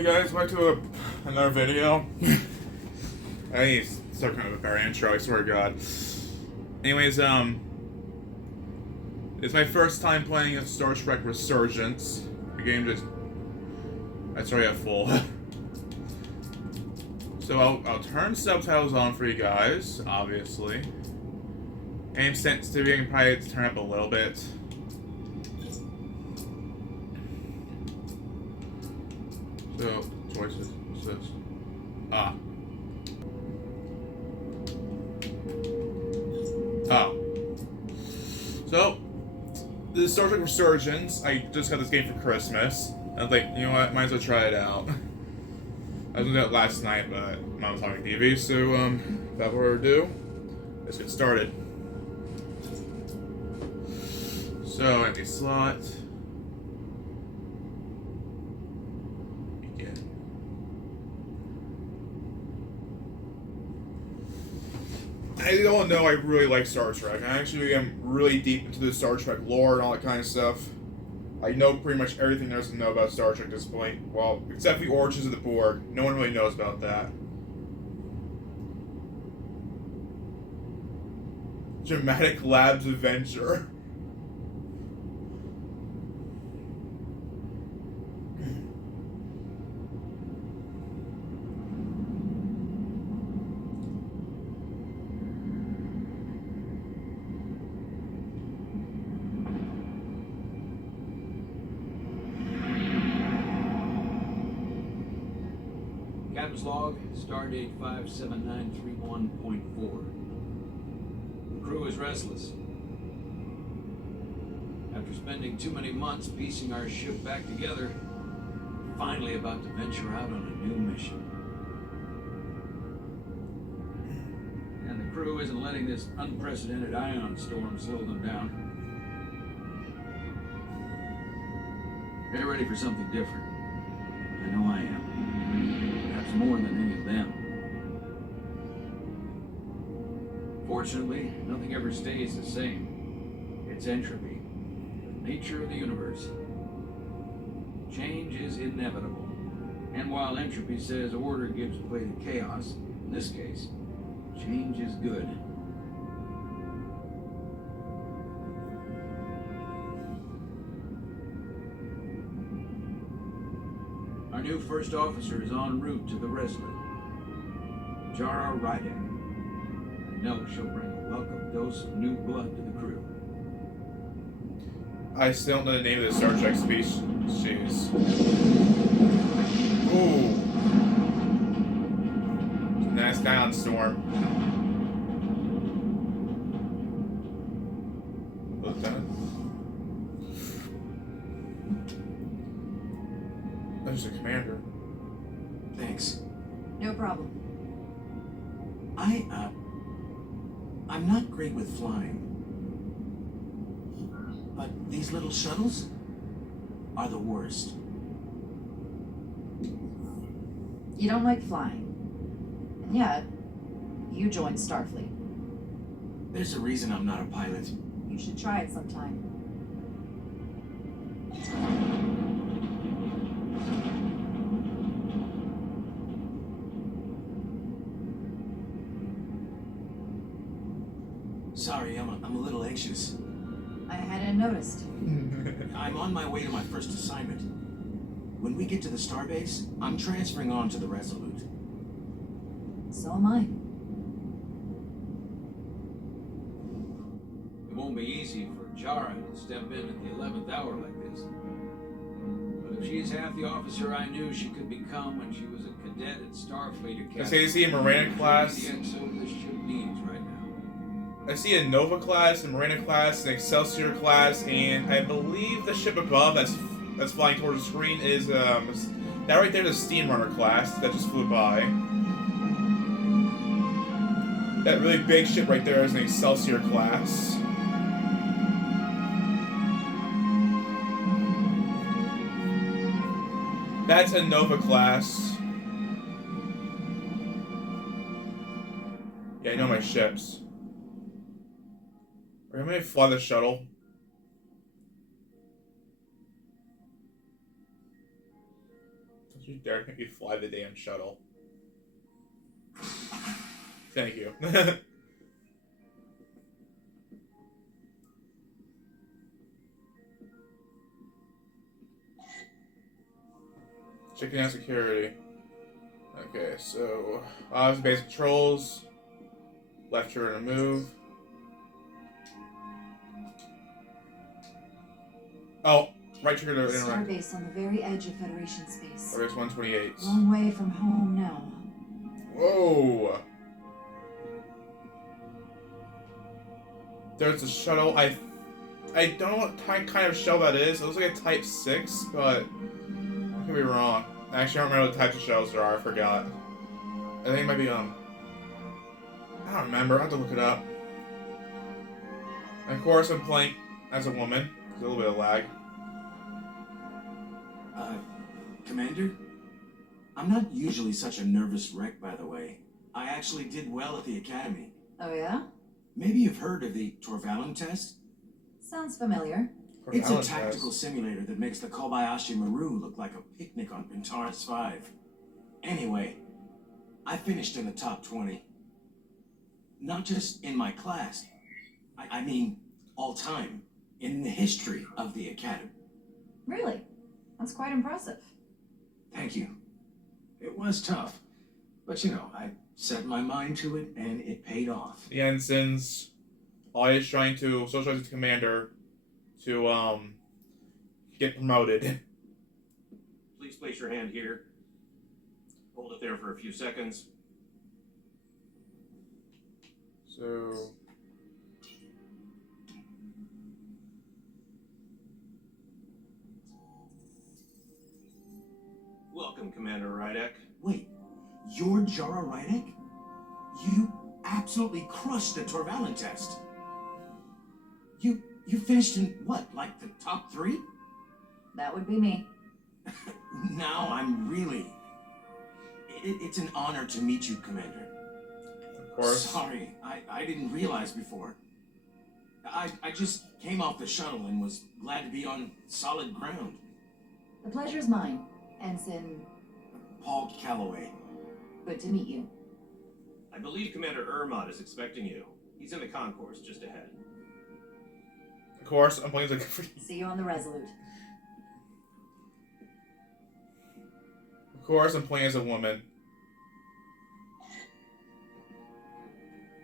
Hey guys, back to another video. I need to start kind of a better intro, I swear to God. Anyways, it's my first time playing a Star Trek Resurgence. The game just... That's already at full. So I'll turn subtitles on for you guys, obviously. Aim sensitivity, I can probably turn up a little bit. So, choices. What's this? Ah. Oh. So, this is Star Trek Resurgence. I just got this game for Christmas. I was like, you know what, might as well try it out. I was gonna do it last night, but Mom was watching TV, so, without further ado, let's get started. So, empty slot. I don't know, I really like Star Trek. I actually am really deep into the Star Trek lore and all that kind of stuff. I know pretty much everything there is to know about Star Trek at this point. Well, except the origins of the Borg. No one really knows about that. Dramatic Labs Adventure. Captain's log, stardate 57931.4. The crew is restless. After spending too many months piecing our ship back together, we're finally about to venture out on a new mission. And the crew isn't letting this unprecedented ion storm slow them down. They're ready for something different. I know I am. Perhaps more than any of them. Fortunately, nothing ever stays the same. It's entropy, the nature of the universe. Change is inevitable. And while entropy says order gives way to chaos, in this case, change is good. Our new first officer is en route to the Resurgence. Jara Ryder. I know she'll bring a welcome dose of new blood to the crew. I still don't know the name of the Star Trek species. Ooh. Nice guy on Storm. Lieutenant. There's the commander. Thanks. No problem. I'm not great with flying. But these little shuttles are the worst. You don't like flying. And yet, you joined Starfleet. There's a reason I'm not a pilot. You should try it sometime. Sorry, I'm a little anxious. I hadn't noticed. I'm on my way to my first assignment. When we get to the starbase, I'm transferring on to the Resolute. So am I. It won't be easy for Jara to step in at the 11th hour like this. But if she's half the officer I knew she could become when she was a cadet at Starfleet Academy... I see a Marina class. The exo this ship needs right now. I see a Nova class, a Marina class, an Excelsior class, and I believe the ship above that's flying towards the screen is that right there, the Steamrunner class that just flew by. That really big ship right there is an Excelsior class. That's a Nova class. Yeah, I know my ships. Are you going to fly the shuttle? You dare make me fly the damn shuttle. Thank you. Checking out security. Okay, so basic controls. Left trigger to move. Oh, right trigger to interact. Starbase on the very edge of Federation space. Starbase 128. Long way from home now. Whoa! There's a shuttle. I don't know what kind of shell that is. It looks like a Type 6, but I could be wrong. Actually, I don't remember what types of shells there are. I forgot. I think it might be I don't remember. I have to look it up. And of course, I'm playing as a woman. There's a little bit of lag. Commander? I'm not usually such a nervous wreck, by the way. I actually did well at the academy. Oh yeah? Maybe you've heard of the Torvalum test? Sounds familiar. It's a tactical simulator that makes the Kobayashi Maru look like a picnic on Pintaris 5. Anyway, I finished in the top 20. Not just in my class. I mean, all time. In the history of the academy. Really? That's quite impressive. Thank you. It was tough. But you know, I set my mind to it and it paid off. The ensign's always trying to socialize with the commander to get promoted. Please place your hand here. Hold it there for a few seconds. So Welcome, Commander Rydek. Wait, you're Jara Rydek? You absolutely crushed the Torvalum test. You finished in what, like the top 3? That would be me. Now I'm really... It's an honor to meet you, Commander. of course. Sorry, I didn't realize before. I just came off the shuttle and was glad to be on solid ground. The pleasure's mine, Ensign. Paul Calloway. Good to meet you. I believe Commander Ermot is expecting you. He's in the concourse just ahead. Of course, I'm playing as a See you on the Resolute. Of course, I'm playing as a woman.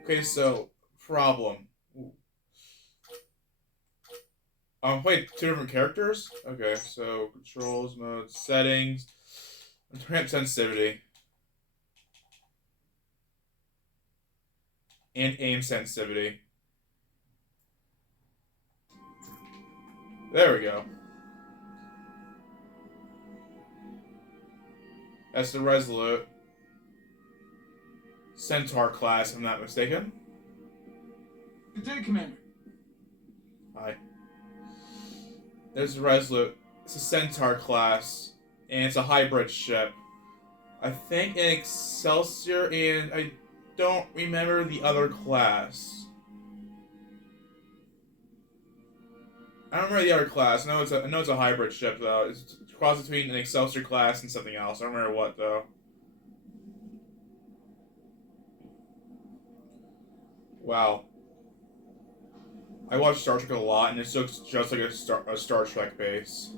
Okay, so problem. Ooh. I'm playing 2 different characters. Okay, so controls, mode, settings. I'm turning up sensitivity and aim sensitivity. There we go. That's the Resolute Centaur class, if I'm not mistaken. Good day, Commander. Hi. There's the Resolute. It's a Centaur class, and it's a hybrid ship. I think an Excelsior, and I don't remember the other class. I don't remember the other class. I know it's a hybrid ship though. It's a cross between an Excelsior class and something else. I don't remember what though. Wow. I watch Star Trek a lot, and it looks just like a Star Trek base.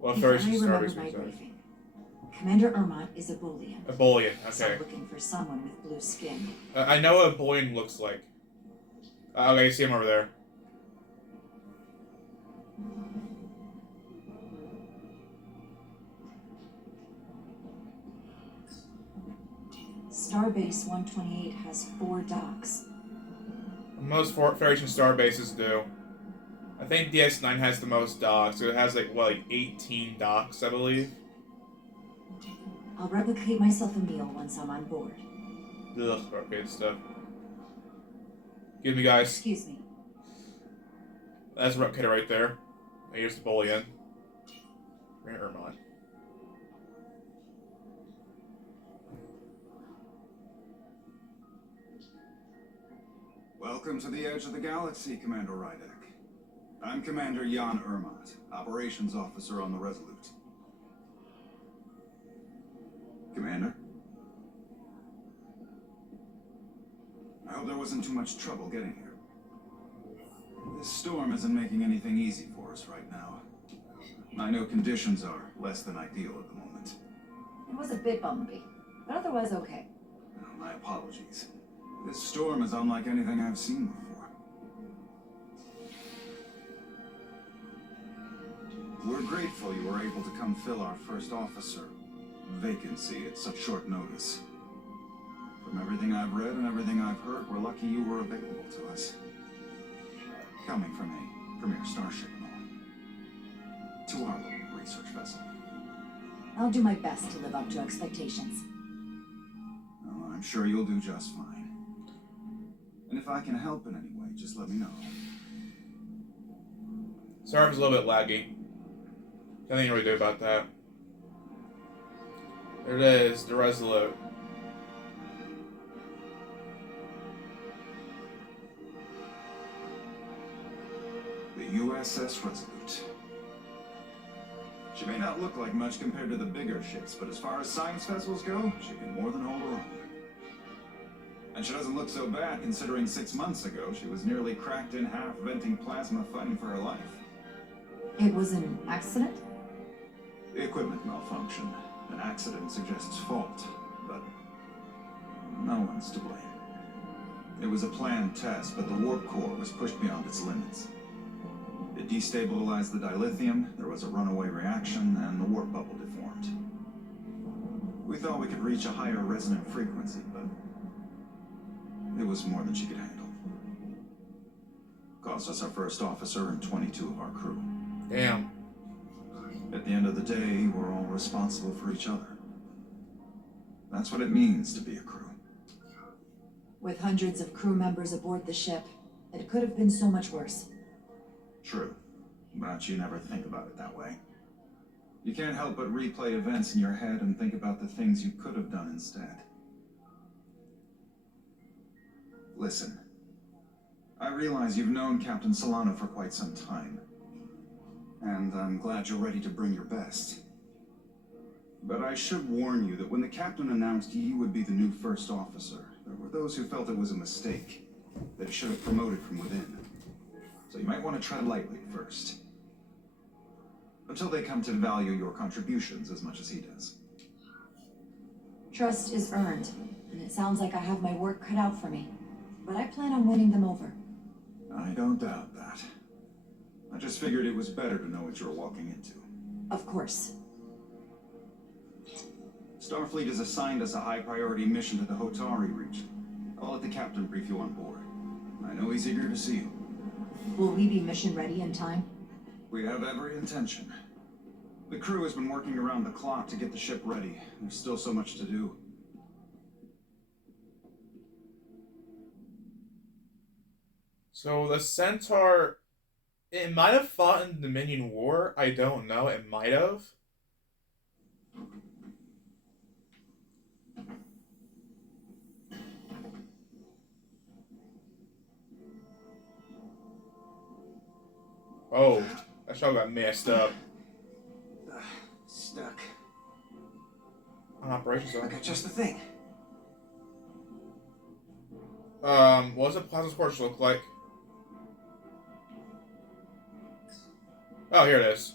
Well, If I Federation remember Starbase my was briefing, Commander Ermot is a Boolean. a Boolean. So Okay. I'm looking for someone with blue skin. I know what a Boolean looks like. Okay, you see him over there. Starbase 128 has 4 docks. Most Federation star bases do. I think DS9 has the most docks. So it has like 18 docks, I believe. I'll replicate myself a meal once I'm on board. Ugh, okay, stuff. Excuse me, guys. Excuse me. That's a replicator right there. Here's the Boolean. Grant Ermont. Welcome to the edge of the galaxy, Commander Rydek. I'm Commander Jan Ermot, Operations Officer on the Resolute. Commander. I hope there wasn't too much trouble getting here. This storm isn't making anything easy for us right now. I know conditions are less than ideal at the moment. It was a bit bumpy, but otherwise okay. My apologies. This storm is unlike anything I've seen before. We're grateful you were able to come fill our first officer vacancy at such short notice. From everything I've read and everything I've heard, we're lucky you were available to us. Coming from a premier starship and all. To our little research vessel. I'll do my best to live up to expectations. Oh, I'm sure you'll do just fine. And if I can help in any way, just let me know. Sorry if it's a little bit laggy. Nothing you really do about that. There it is, the Resolute. The USS Resolute. She may not look like much compared to the bigger ships, but as far as science vessels go, she can more than hold her own. And she doesn't look so bad considering 6 months ago she was nearly cracked in half venting plasma fighting for her life. It was an accident? The equipment malfunction. An accident suggests fault, but no one's to blame. It was a planned test, but the warp core was pushed beyond its limits. It destabilized the dilithium, there was a runaway reaction, and the warp bubble deformed. We thought we could reach a higher resonant frequency, but it was more than she could handle. Cost us our first officer and 22 of our crew. Damn. At the end of the day, we're all responsible for each other. That's what it means to be a crew. With hundreds of crew members aboard the ship, it could have been so much worse. True, but you never think about it that way. You can't help but replay events in your head and think about the things you could have done instead. Listen, I realize you've known Captain Solano for quite some time, and I'm glad you're ready to bring your best. But I should warn you that when the captain announced you would be the new first officer, there were those who felt it was a mistake, that he should have promoted from within. So you might want to tread lightly at first. Until they come to value your contributions as much as he does. Trust is earned, and it sounds like I have my work cut out for me. But I plan on winning them over. I don't doubt that. I just figured it was better to know what you were walking into. Of course. Starfleet has assigned us a high-priority mission to the Hotari region. I'll let the captain brief you on board. I know he's eager to see you. Will we be mission ready in time? We have every intention. The crew has been working around the clock to get the ship ready. There's still so much to do. So the Centaur, it might have fought in the Dominion War. I don't know. It might have. Oh, that shot got messed up. Stuck. On operations I zone. got just the thing. What does a plasma scorch look like? Oh, here it is.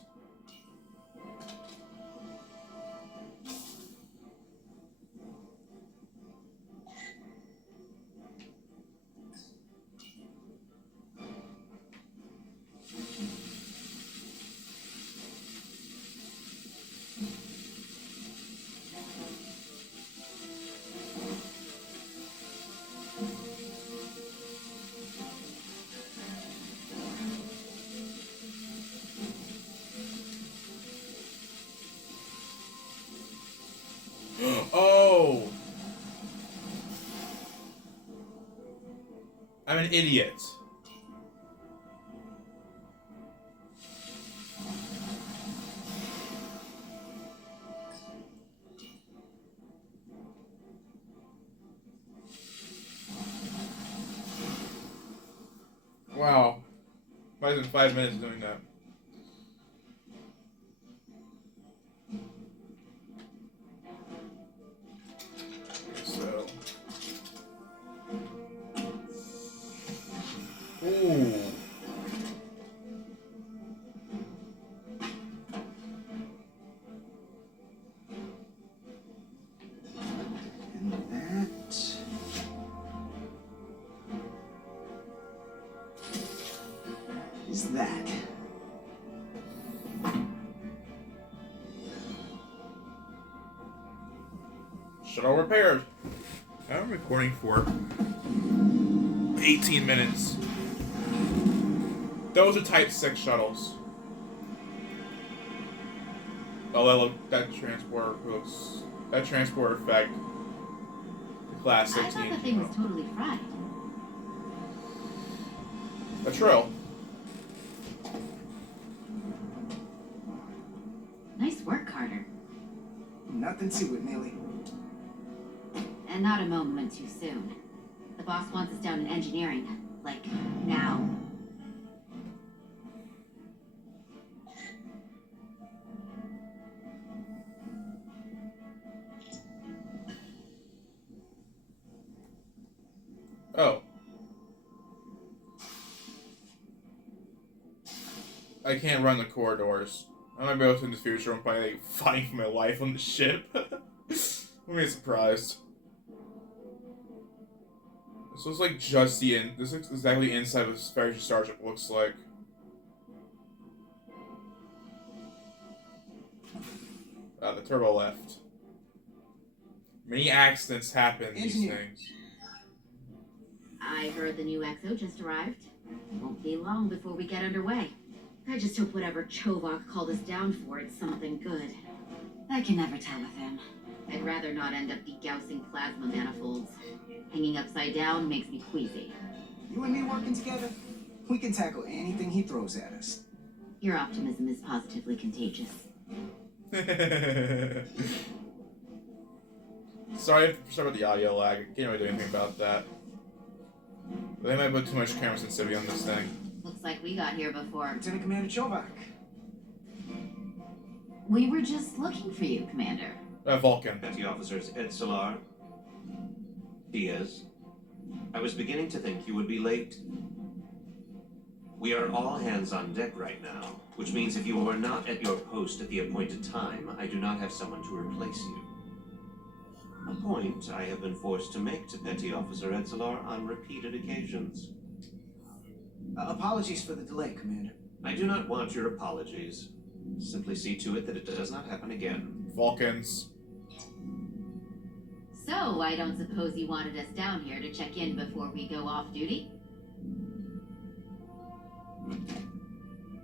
Oh! I'm an idiot. Wow. Might have been 5 minutes doing that. is that. Shuttle repaired. I'm recording for 18 minutes. Those are Type 6 shuttles. Oh, that transporter looks... That transporter effect. The classic I thought the TNG thing was model. totally fried. A trill. Nice work, Carter. Nothing to it, Millie. And not a moment too soon. The boss wants us down in engineering. Like, now. Oh. I can't run the corridors. I might be able to in the future. I'm probably like, fighting for my life on the ship. I'm be surprised. This looks like just the in. This looks exactly inside of a very Starship looks like. The turbo left. Many accidents happen in these Engineer. things. I heard the new XO just arrived. Won't be long before we get underway. I just hope whatever Chovak called us down for is something good. I can never tell with him. I'd rather not end up degaussing plasma manifolds. Hanging upside down makes me queasy. You and me working together, we can tackle anything he throws at us. Your optimism is positively contagious. Sorry about the audio lag. I can't really do anything about that. But they might put too much camera sensitivity on this thing. Looks like we got here before. Lieutenant Commander Chovak. We were just looking for you, Commander. Vulcan. Petty Officers Ed Solar, Diaz. I was beginning to think you would be late. We are all hands on deck right now, which means if you are not at your post at the appointed time, I do not have someone to replace you. A point I have been forced to make to Petty Officer Ed Solar on repeated occasions. Apologies for the delay, Commander. I do not want your apologies. Simply see to it that it does not happen again. Vulcans. So, I don't suppose you wanted us down here to check in before we go off duty?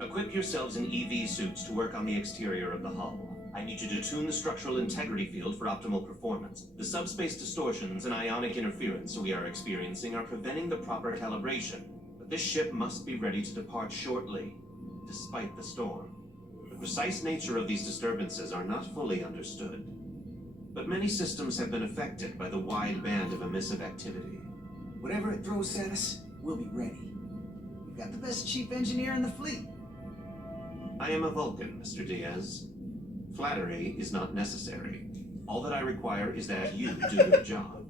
Equip yourselves in EV suits to work on the exterior of the hull. I need you to tune the structural integrity field for optimal performance. The subspace distortions and ionic interference we are experiencing are preventing the proper calibration. But this ship must be ready to depart shortly, despite the storm. The precise nature of these disturbances are not fully understood. But many systems have been affected by the wide band of emissive activity. Whatever it throws at us, we'll be ready. We've got the best chief engineer in the fleet. I am a Vulcan, Mr. Diaz. Flattery is not necessary. All that I require is that you do your job.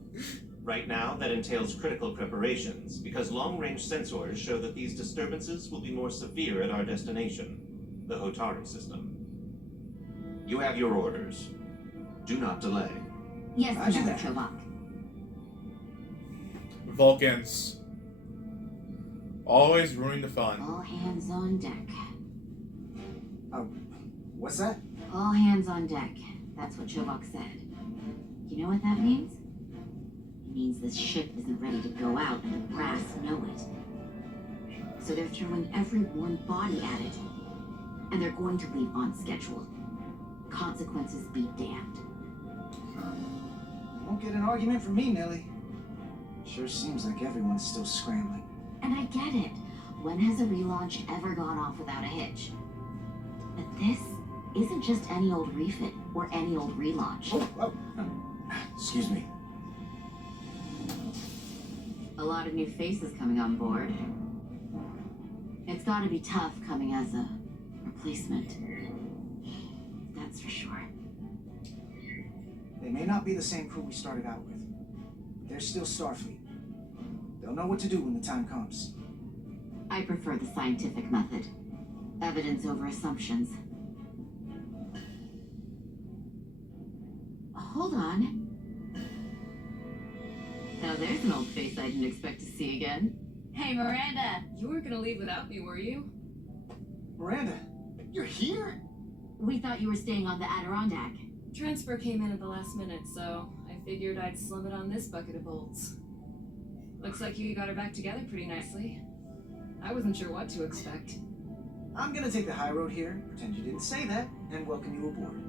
Right now, that entails critical preparations, because long-range sensors show that these disturbances will be more severe at our destination, the Hotari system. You have your orders. Do not delay. Yes, Roger Commander that. Chovak. Vulcans. Always ruining the fun. All hands on deck. What's that? All hands on deck. That's what Chovak said. You know what that means? It means this ship isn't ready to go out, and the brass know it. So they're throwing every warm body at it. And they're going to leave on schedule. Consequences be damned. Won't get an argument from me, Nellie. Sure seems like everyone's still scrambling. And I get it. When has a relaunch ever gone off without a hitch? But this isn't just any old refit or any old relaunch. Oh. Excuse me. A lot of new faces coming on board. It's gotta be tough coming as a replacement. That's for sure. They may not be the same crew we started out with, but they're still Starfleet. They'll know what to do when the time comes. I prefer the scientific method. Evidence over assumptions. Hold on. Now there's an old face I didn't expect to see again. Hey, Miranda, you weren't gonna leave without me, were you? Miranda, you're here? We thought you were staying on the Adirondack. Transfer came in at the last minute, so I figured I'd slum it on this bucket of bolts. Looks like you got her back together pretty nicely. I wasn't sure what to expect. I'm gonna take the high road here, pretend you didn't say that, and welcome you aboard.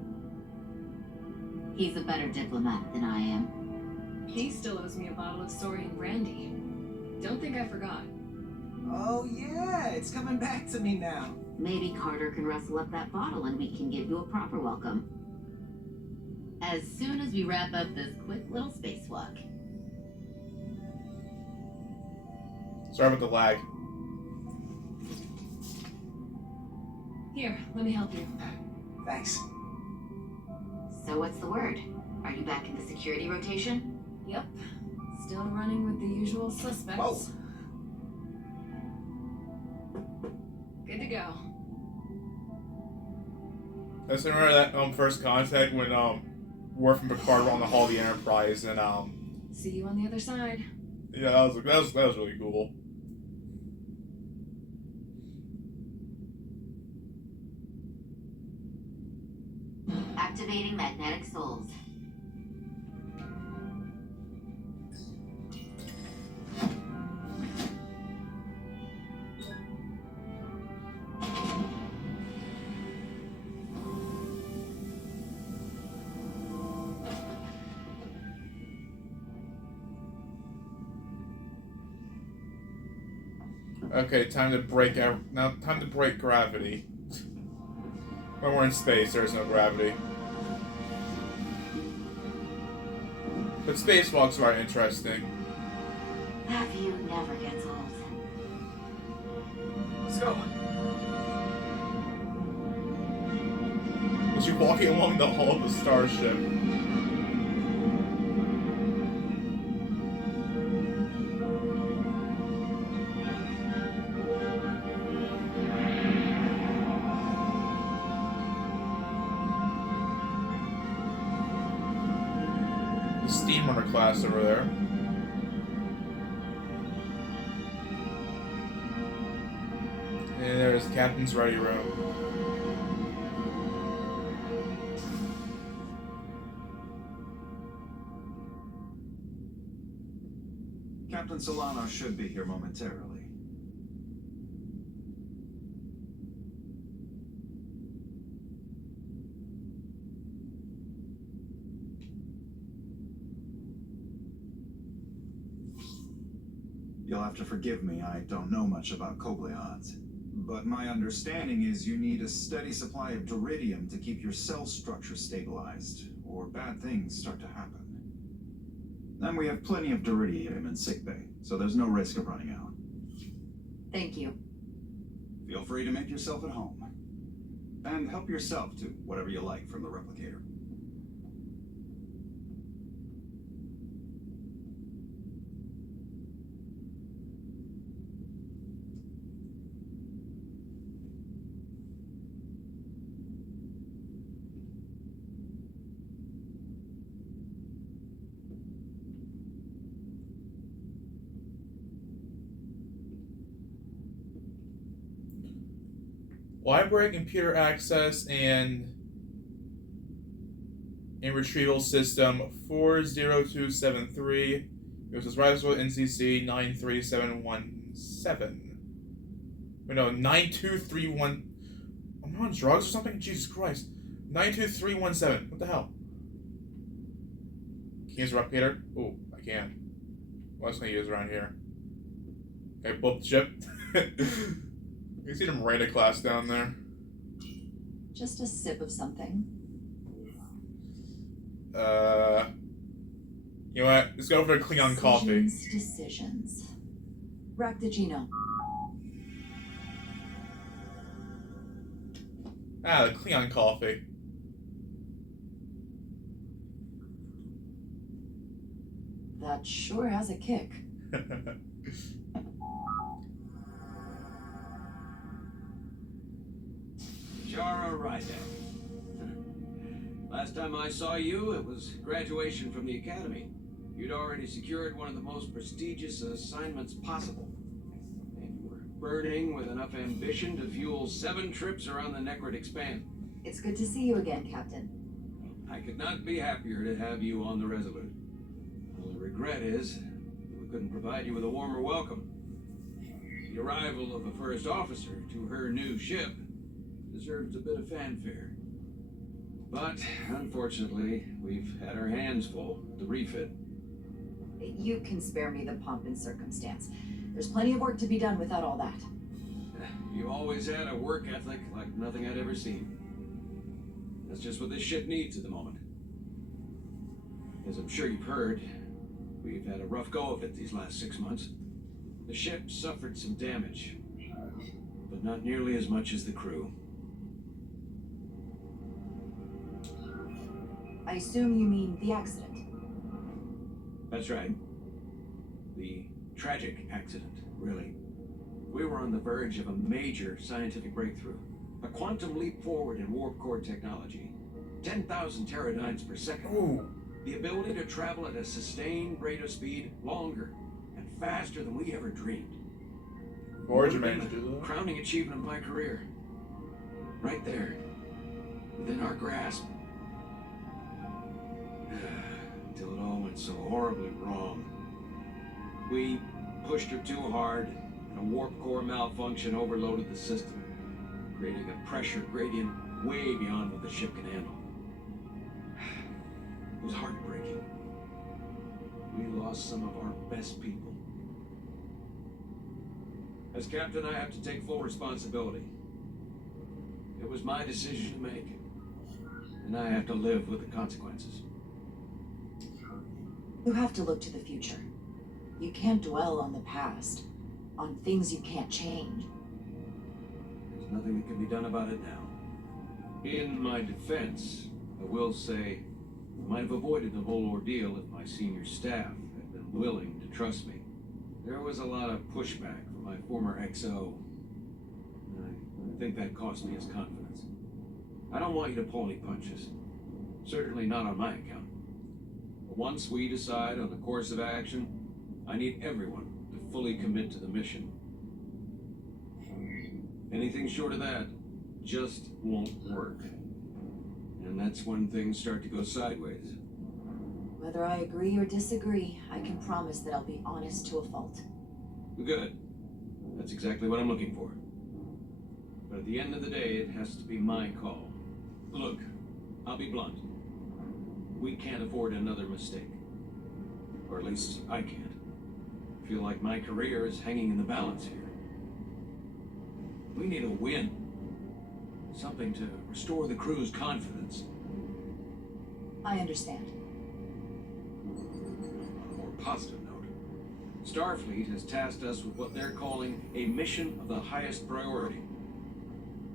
He's a better diplomat than I am. He still owes me a bottle of Saurian brandy. Don't think I forgot. Oh yeah, it's coming back to me now. Maybe Carter can rustle up that bottle and we can give you a proper welcome. As soon as we wrap up this quick little spacewalk. Sorry about the lag. Here, let me help you. Thanks. So what's the word? Are you back in the security rotation? Yep. Still running with the usual suspects. Whoa. Good to go. I just remember that first contact when Worf and Picard were on the Hall of the Enterprise, and See you on the other side. yeah, that was really cool. Activating magnetic souls. Okay, time to break time to break gravity. When we're in space, there's no gravity. But spacewalks are interesting. That view never gets old. Let's go. As you're walking along the hull of the starship. Steamrunner class over there. And there's the captain's ready room. Captain Solano should be here momentarily. You'll have to forgive me, I don't know much about Kobleons. But my understanding is you need a steady supply of duridium to keep your cell structure stabilized, or bad things start to happen. And we have plenty of duridium in sickbay, so there's no risk of running out. Thank you. Feel free to make yourself at home. And help yourself to whatever you like from the replicator. Library computer access and retrieval system 40273. It was Roswell NCC 93717. Wait, no, 92317. I'm on drugs or something? Jesus Christ. 92317. What the hell? Can you use a replicator? Oh, I can. What else can I use around here? Okay, blow up the ship. You see them Miranda class down there. Just a sip of something. You know what? Let's go over to Klingon coffee. Decisions. Rack the Geno. Ah, the Klingon coffee. That sure has a kick. Jara Ryder. Last time I saw you, it was graduation from the academy. You'd already secured one of the most prestigious assignments possible. And you were burning with enough ambition to fuel 7 trips around the Necrotic span. It's good to see you again, Captain. I could not be happier to have you on the Resolute. The only regret is we couldn't provide you with a warmer welcome. The arrival of a first officer to her new ship deserves a bit of fanfare. But, unfortunately, we've had our hands full with the refit. You can spare me the pomp and circumstance. There's plenty of work to be done without all that. You always had a work ethic like nothing I'd ever seen. That's just what this ship needs at the moment. As I'm sure you've heard, we've had a rough go of it these last 6 months. The ship suffered some damage, but not nearly as much as the crew. I assume you mean the accident. That's right. The tragic accident, really. We were on the verge of a major scientific breakthrough. A quantum leap forward in warp core technology. 10,000 teradynes per second. Ooh. The ability to travel at a sustained rate of speed longer and faster than we ever dreamed. Origin managed to do that. Crowning achievement of my career. Right there. Within our grasp. Until it all went so horribly wrong. We pushed her too hard, and a warp core malfunction overloaded the system, creating a pressure gradient way beyond what the ship can handle. It was heartbreaking. We lost some of our best people. As captain, I have to take full responsibility. It was my decision to make, and I have to live with the consequences. You have to look to the future. You can't dwell on the past, on things you can't change. There's nothing that can be done about it now. In my defense, I will say I might have avoided the whole ordeal if my senior staff had been willing to trust me. There was a lot of pushback from my former XO. I think that cost me his confidence. I don't want you to pull any punches. Certainly not on my account. But once we decide on the course of action, I need everyone to fully commit to the mission. Anything short of that just won't work. And that's when things start to go sideways. Whether I agree or disagree, I can promise that I'll be honest to a fault. Good. That's exactly what I'm looking for. But at the end of the day, it has to be my call. Look, I'll be blunt. We can't afford another mistake. Or at least I can't. I feel like my career is hanging in the balance here. We need a win. Something to restore the crew's confidence. I understand. On a more positive note, Starfleet has tasked us with what they're calling a mission of the highest priority.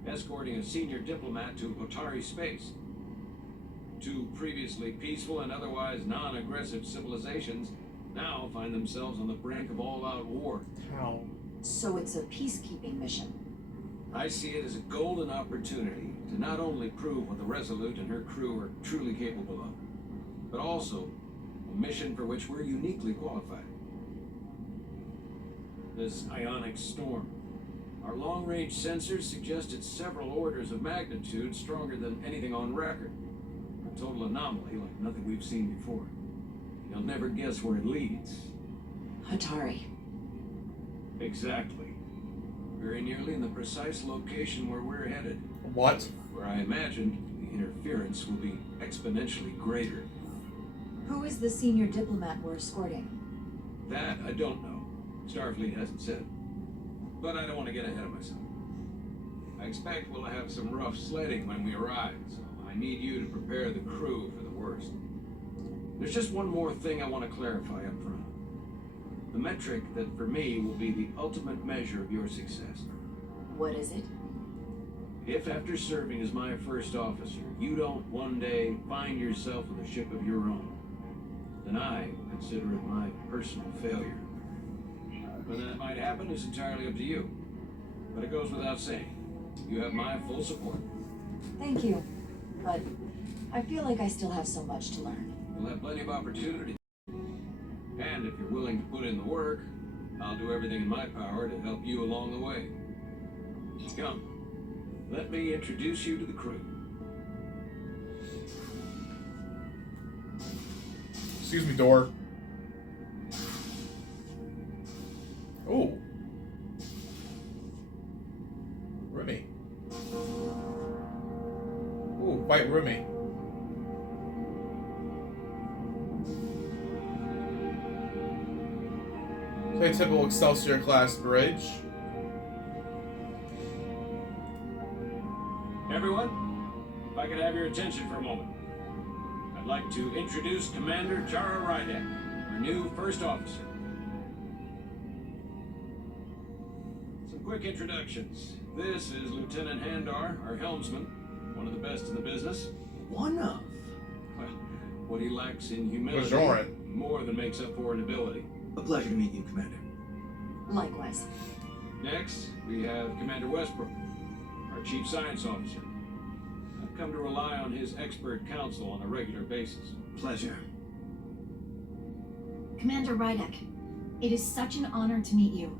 Escorting a senior diplomat to Otari space. 2 previously peaceful and otherwise non-aggressive civilizations now find themselves on the brink of all-out war. How? So it's a peacekeeping mission. I see it as a golden opportunity to not only prove what the Resolute and her crew are truly capable of, but also a mission for which we're uniquely qualified. This ionic storm. Our long-range sensors suggest it's several orders of magnitude stronger than anything on record. A total anomaly like nothing we've seen before. You'll never guess where it leads. Hatari. Exactly. Very nearly in the precise location where we're headed. What? Where I imagined the interference will be exponentially greater. Who is the senior diplomat we're escorting? That I don't know. Starfleet hasn't said. But I don't want to get ahead of myself. I expect we'll have some rough sledding when we arrive, so I need you to prepare the crew for the worst. There's just one more thing I want to clarify up front. The metric that for me will be the ultimate measure of your success. What is it? If after serving as my first officer, you don't one day find yourself with a ship of your own, then I consider it my personal failure. Whether that might happen is entirely up to you. But it goes without saying, you have my full support. Thank you. But I feel like I still have so much to learn. You'll have plenty of opportunity. And if you're willing to put in the work, I'll do everything in my power to help you along the way. Come, let me introduce you to the crew. Excuse me, door. Oh. Roomy. Ooh, quite roomy. Okay, typical Excelsior class bridge. Everyone, if I could have your attention for a moment. I'd like to introduce Commander Jara Rydek, our new first officer. Some quick introductions. This is Lieutenant Handar, our helmsman, one of the best in the business. One of. Well, what he lacks in humility Bajoran. more than makes up for in ability. A pleasure to meet you, Commander. Likewise. Next, we have Commander Westbrook, our Chief Science Officer. I've come to rely on his expert counsel on a regular basis. Pleasure. Commander Rydek, it is such an honor to meet you.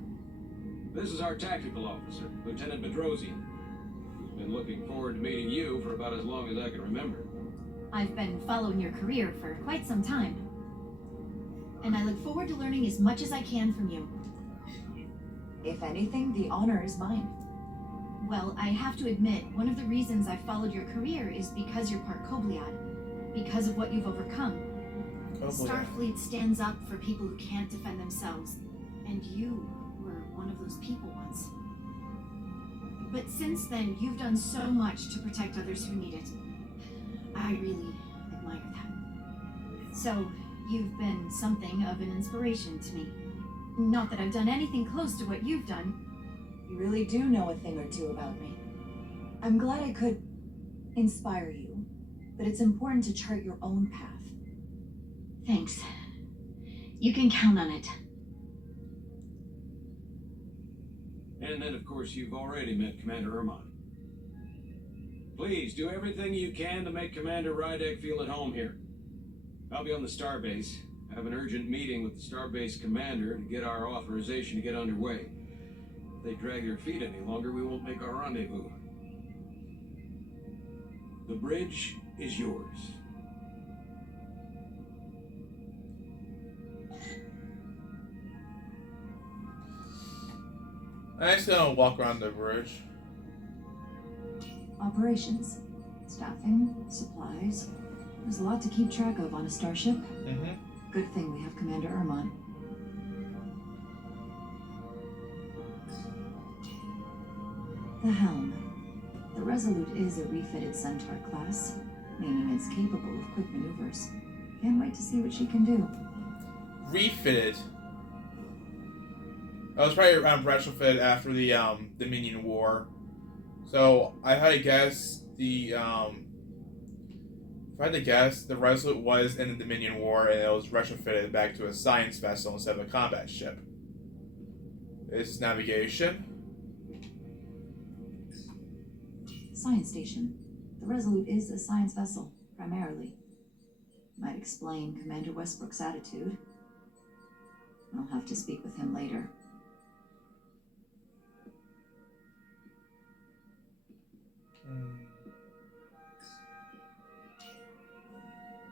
This is our tactical officer, Lieutenant Bedrosian, who's been looking forward to meeting you for about as long as I can remember. I've been following your career for quite some time, and I look forward to learning as much as I can from you. If anything, the honor is mine. Well, I have to admit, one of the reasons I've followed your career is because you're part Kobliad, because of what you've overcome. Starfleet stands up for people who can't defend themselves, and you were one of those people once. But since then, you've done so much to protect others who need it. I really admire that. So, you've been something of an inspiration to me. Not that I've done anything close to what you've done. You really do know a thing or two about me. I'm glad I could inspire you, but it's important to chart your own path. Thanks. You can count on it. And then, of course, you've already met Commander Ermon. Please, do everything you can to make Commander Rydek feel at home here. I'll be on the starbase. I have an urgent meeting with the starbase commander to get our authorization to get underway. If they drag their feet any longer, we won't make our rendezvous. The bridge is yours. I'm just gonna walk around the bridge. Operations, staffing, supplies. There's a lot to keep track of on a starship. Mm-hmm. Good thing we have Commander Ermon. The helm. The Resolute is a refitted Centaur class, meaning it's capable of quick maneuvers. Can't wait to see what she can do. Refitted. I was probably retrofitted after the Dominion War. So I had to guess the if I had to guess, the Resolute was in the Dominion War and it was retrofitted back to a science vessel instead of a combat ship. This is navigation. Science station. The Resolute is a science vessel, primarily. Might explain Commander Westbrook's attitude. I'll have to speak with him later.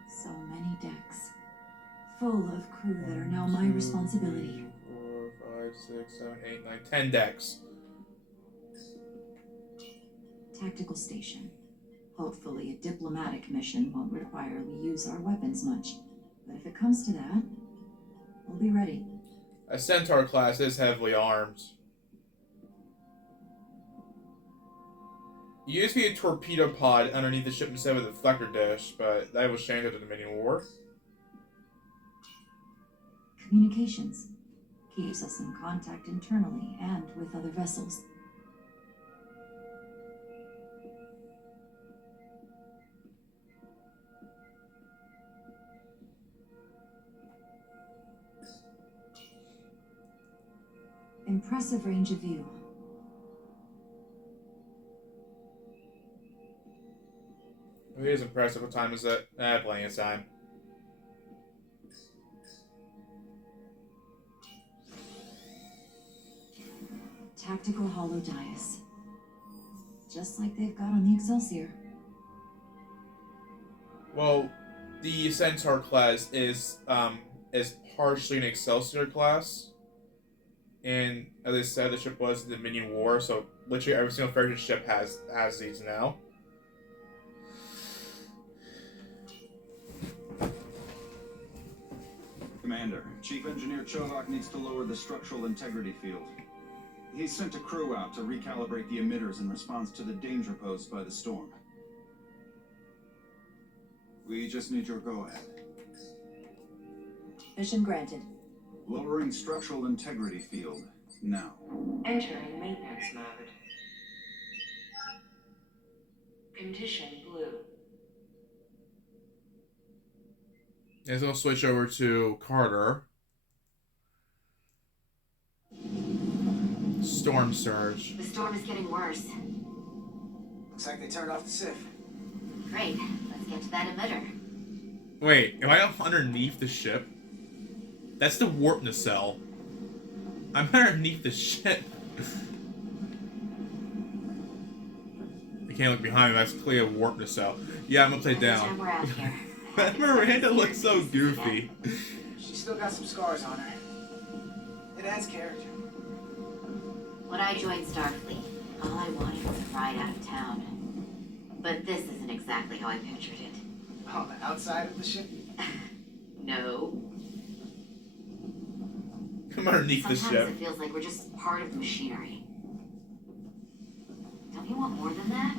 So many decks, full of crew that are now my responsibility. 4, 5, 6, 7, 8, 9, 10 decks. Tactical station. Hopefully a diplomatic mission won't require we use our weapons much. But if it comes to that, we'll be ready. A Centaur class is heavily armed. It used to be a torpedo pod underneath the ship instead of a deflector dish, but that was changed after the Dominion War. Communications. Keeps us in contact internally and with other vessels. Impressive range of view. It is impressive. What time is it? Plenty of time. Tactical holodias. Just like they've got on the Excelsior. Well, the Centaur class is partially an Excelsior class. And as I said, the ship was in the Dominion War, so literally every single Federation ship has these now. Commander, Chief Engineer Chovak needs to lower the structural integrity field. He's sent a crew out to recalibrate the emitters in response to the danger posed by the storm. We just need your go-ahead. Mission granted. Lowering structural integrity field, now. Entering maintenance mode. Condition blue. And so I'll switch over to Carter. Storm surge. The storm is getting worse. Looks like they turned off the SIF. Great. Let's get to that emitter. Wait, am I underneath the ship? That's the warp nacelle. I'm underneath the ship. I can't look behind me, that's clearly a warp nacelle. Yeah, I'm upside Every time down. we're out here, That Miranda looks so goofy. She's still got some scars on her. It adds character. when I joined Starfleet, all I wanted was a ride out of town. But this isn't exactly how I pictured it. On the outside of the ship? No. I'm underneath the Sometimes ship. it feels like we're just part of the machinery. Don't you want more than that?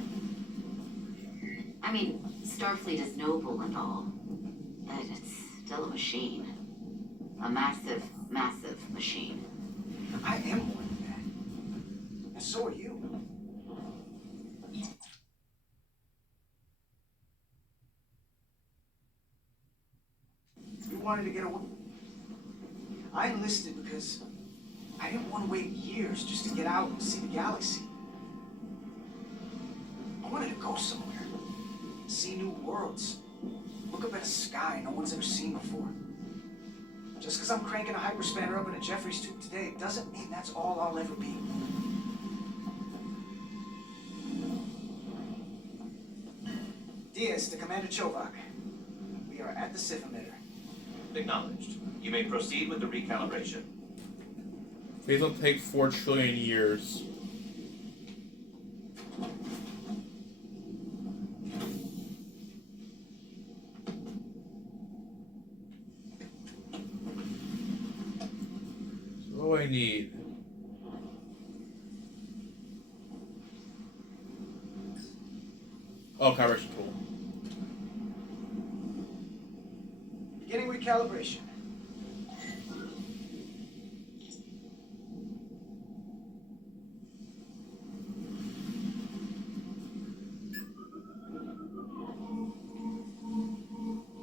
I mean, Starfleet is noble and all, but it's still a machine. A massive, massive machine. I am more than that. And so are you. You wanted to get away. I enlisted because I didn't want to wait years just to get out and see the galaxy. I wanted to go somewhere. See new worlds. Look up at a sky no one's ever seen before. Just because I'm cranking a hyperspanner up in a Jeffries tube today doesn't mean that's all I'll ever be. Diaz to Commander Chovak. We are at the SIF emitter. Acknowledged. You may proceed with the recalibration. These will take 4 trillion years. So what do I need? Oh, calibration tool. Beginning recalibration.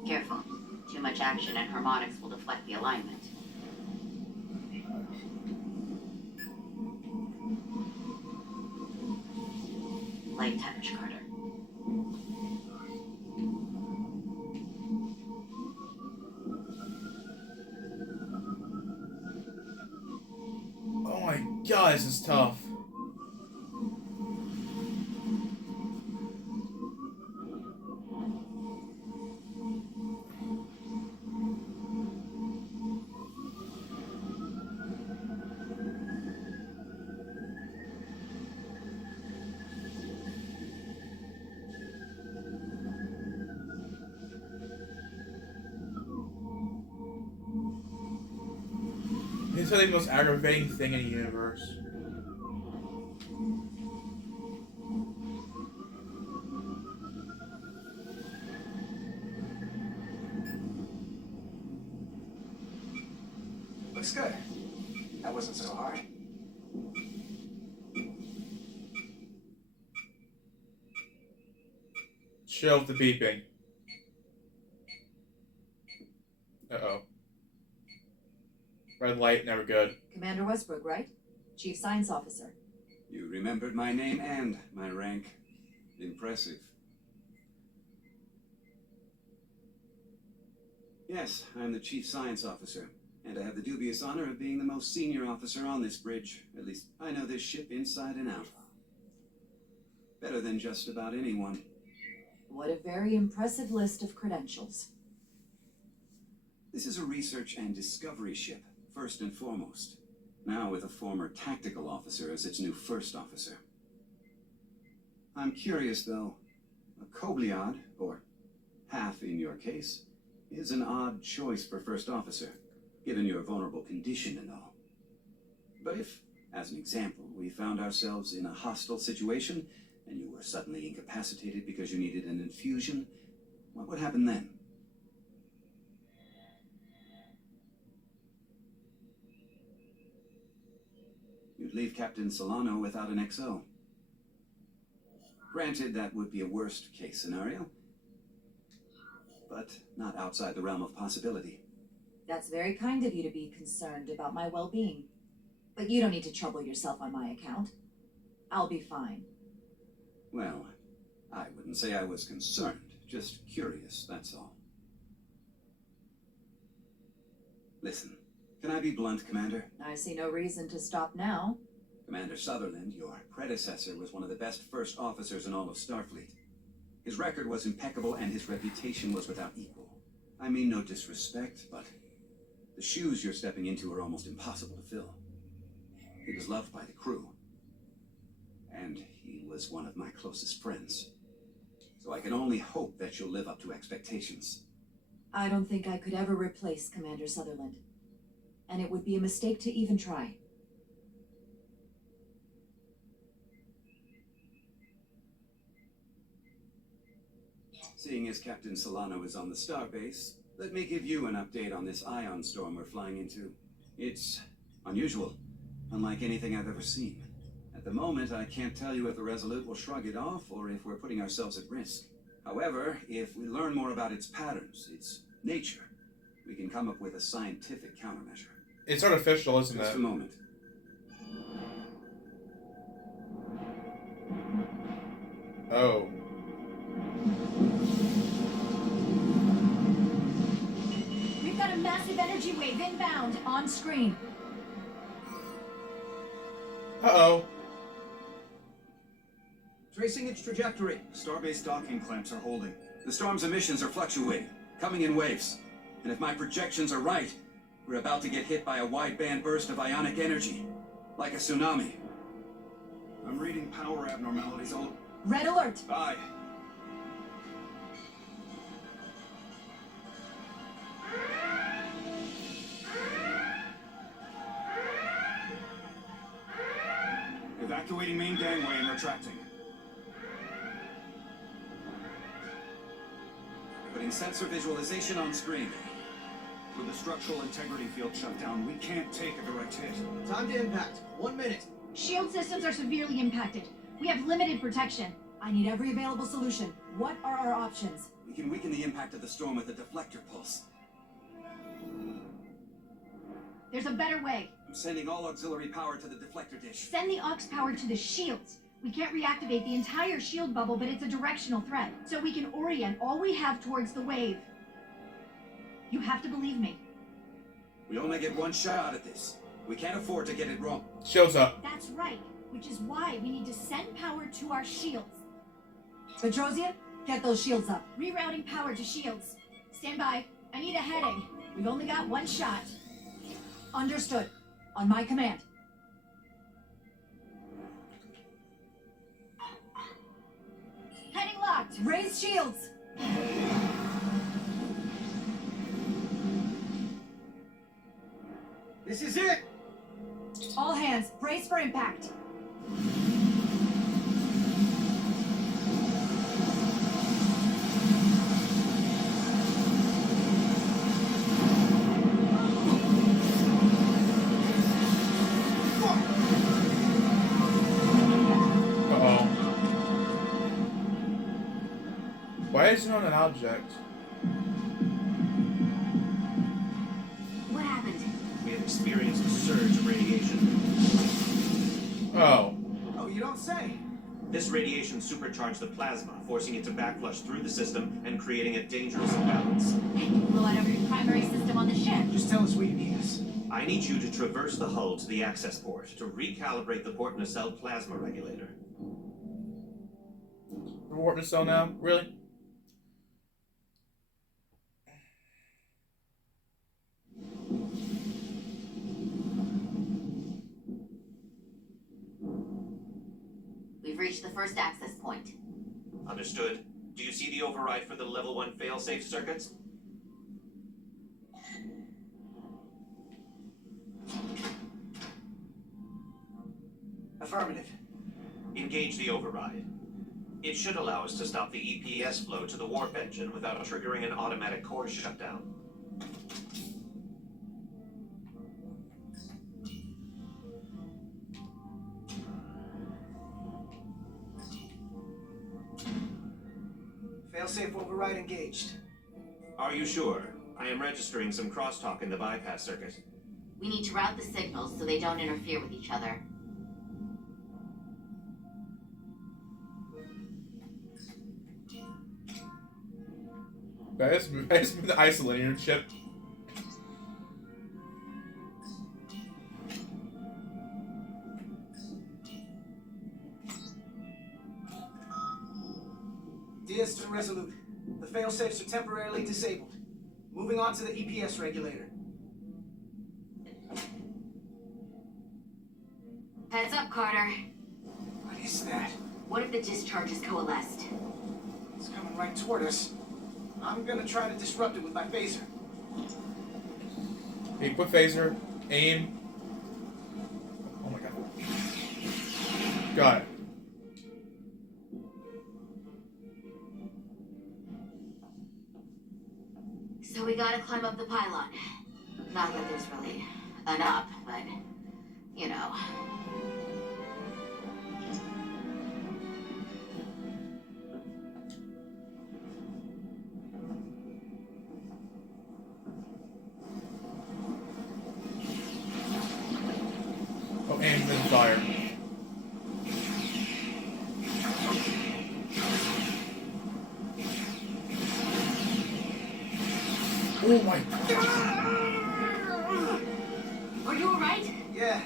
Careful. Too much action and harmonics will deflect the alignment. Light touch, Carter. Oh my god, this is tough. It's like the most aggravating thing in the universe. Looks good. That wasn't so hard. Chill with the beeping. Uh-oh. Red light, never good. Commander Westbrook, right? Chief Science Officer. You remembered my name and my rank. Impressive. Yes, I'm the Chief Science Officer. And I have the dubious honor of being the most senior officer on this bridge. At least, I know this ship inside and out. Better than just about anyone. What a very impressive list of credentials. This is a research and discovery ship, first and foremost. Now with a former tactical officer as its new first officer. I'm curious, though. A Kobliad, or half in your case, is an odd choice for first officer, given your vulnerable condition and all. But if, as an example, we found ourselves in a hostile situation, and you were suddenly incapacitated because you needed an infusion, what would happen then? You'd leave Captain Solano without an XO. Granted, that would be a worst-case scenario, but not outside the realm of possibility. That's very kind of you to be concerned about my well-being. But you don't need to trouble yourself on my account. I'll be fine. Well, I wouldn't say I was concerned, just curious, that's all. Listen, can I be blunt, Commander? I see no reason to stop now. Commander Sutherland, your predecessor, was one of the best first officers in all of Starfleet. His record was impeccable and his reputation was without equal. I mean no disrespect, but the shoes you're stepping into are almost impossible to fill. He was loved by the crew. And he was one of my closest friends. So I can only hope that you'll live up to expectations. I don't think I could ever replace Commander Sutherland. And it would be a mistake to even try. Seeing as Captain Solano is on the starbase, let me give you an update on this ion storm we're flying into. It's unusual, unlike anything I've ever seen. At the moment, I can't tell you if the Resolute will shrug it off or if we're putting ourselves at risk. However, if we learn more about its patterns, its nature, we can come up with a scientific countermeasure. It's artificial, isn't it? Just a moment. Oh. We've got a massive energy wave inbound. On screen. Uh-oh. Tracing its trajectory. Starbase docking clamps are holding. The storm's emissions are fluctuating, coming in waves. And if my projections are right, we're about to get hit by a wide-band burst of ionic energy, like a tsunami. I'm reading power abnormalities all... Red alert! Aye. Evacuating main gangway and retracting. Putting sensor visualization on screen. With the structural integrity field shut down, we can't take a direct hit. Time to impact. 1 minute. Shield systems are severely impacted. We have limited protection. I need every available solution. What are our options? We can weaken the impact of the storm with a deflector pulse. There's a better way. I'm sending all auxiliary power to the deflector dish. Send the aux power to the shields. We can't reactivate the entire shield bubble, but it's a directional threat, so we can orient all we have towards the wave. You have to believe me. We only get one shot at this. We can't afford to get it wrong. Shows up. That's right, which is why we need to send power to our shields. Petrosian, get those shields up. Rerouting power to shields. Stand by. I need a heading. We've only got one shot. Understood. On my command. Heading locked. Raise shields! This is it! All hands, brace for impact. Uh-oh. Why is it on an object? What happened? We have experienced a surge of radiation. Oh. Oh, you don't say. This radiation supercharged the plasma, forcing it to backflush through the system and creating a dangerous imbalance. Blow out every primary system on the ship. Just tell us where you need us. I need you to traverse the hull to the access port to recalibrate the port nacelle plasma regulator. Port nacelle now? Really? We've reached the first access point. Understood. Do you see the override for the level 1 failsafe circuits? Affirmative. Engage the override. It should allow us to stop the EPS flow to the warp engine without triggering an automatic core shutdown. Failsafe override engaged. Are you sure? I am registering some crosstalk in the bypass circuit. We need to route the signals so they don't interfere with each other. Guys, been the isolating chip. Diaz to Resolute. The failsafes are temporarily disabled. Moving on to the EPS regulator. Heads up, Carter. What is that? What if the discharge is coalesced? It's coming right toward us. I'm gonna try to disrupt it with my phaser. Hey, quick phaser. Aim. Oh my god. Got it. So we gotta climb up the pylon. Not that there's really an up, but, you know. Oh, aim and fire. Oh my god! Are you alright? Yeah.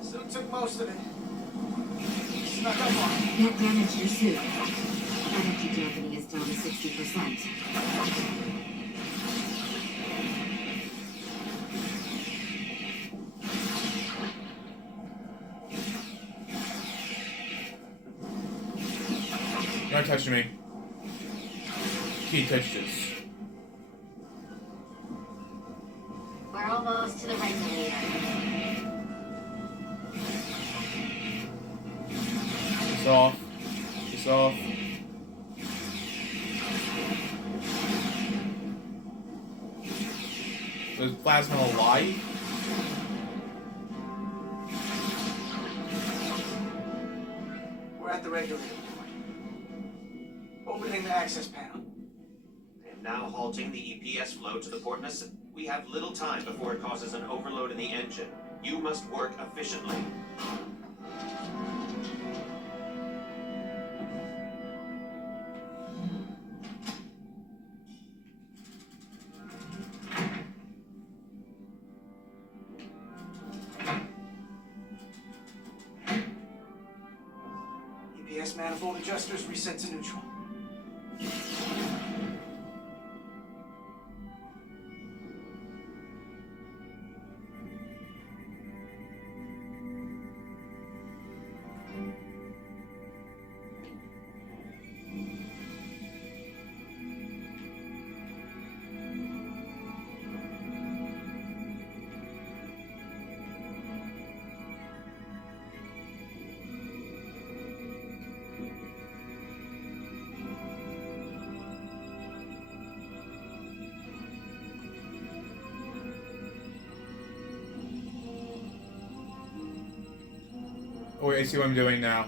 Suit took most of it. Snuck up on it. That damaged your suit. Energy dampening is down to 60%. You're not touching me. He touched us. We're almost to the regulator. It's off. It's off. So is plasma alive? We're at the regulator point. Opening the access panel. I am now halting the EPS flow to the port nacelle. We have little time before it causes an overload in the engine. You must work efficiently. EPS manifold adjusters reset to neutral. Oh wait, I see what I'm doing now.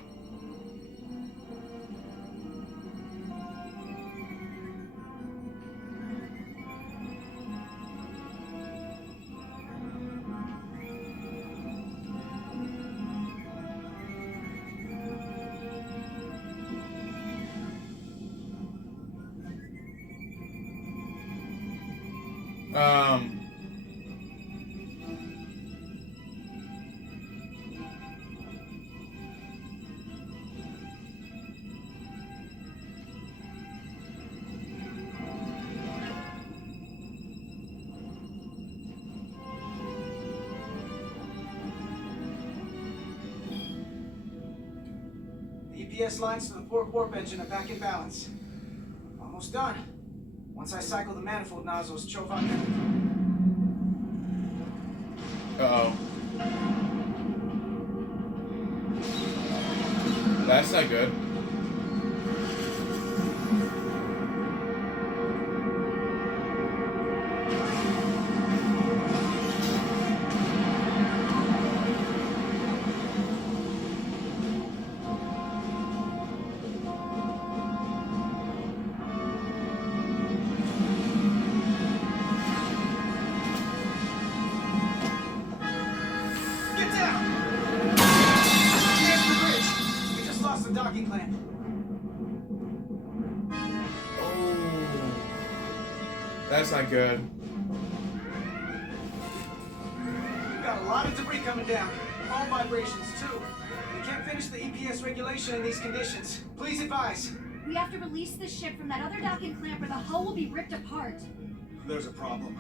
Um. The EPS lines to the port warp engine are back in balance. Almost done. Once I cycle the manifold nozzles, Chovak. Uh-oh. That's not good. Get down! Here's the bridge. We just lost the docking clamp. Oh. That's not good. We've got a lot of debris coming down. All vibrations, too. We can't finish the EPS regulation in these conditions. Please advise. We have to release the ship from that other docking clamp or the hull will be ripped apart. There's a problem.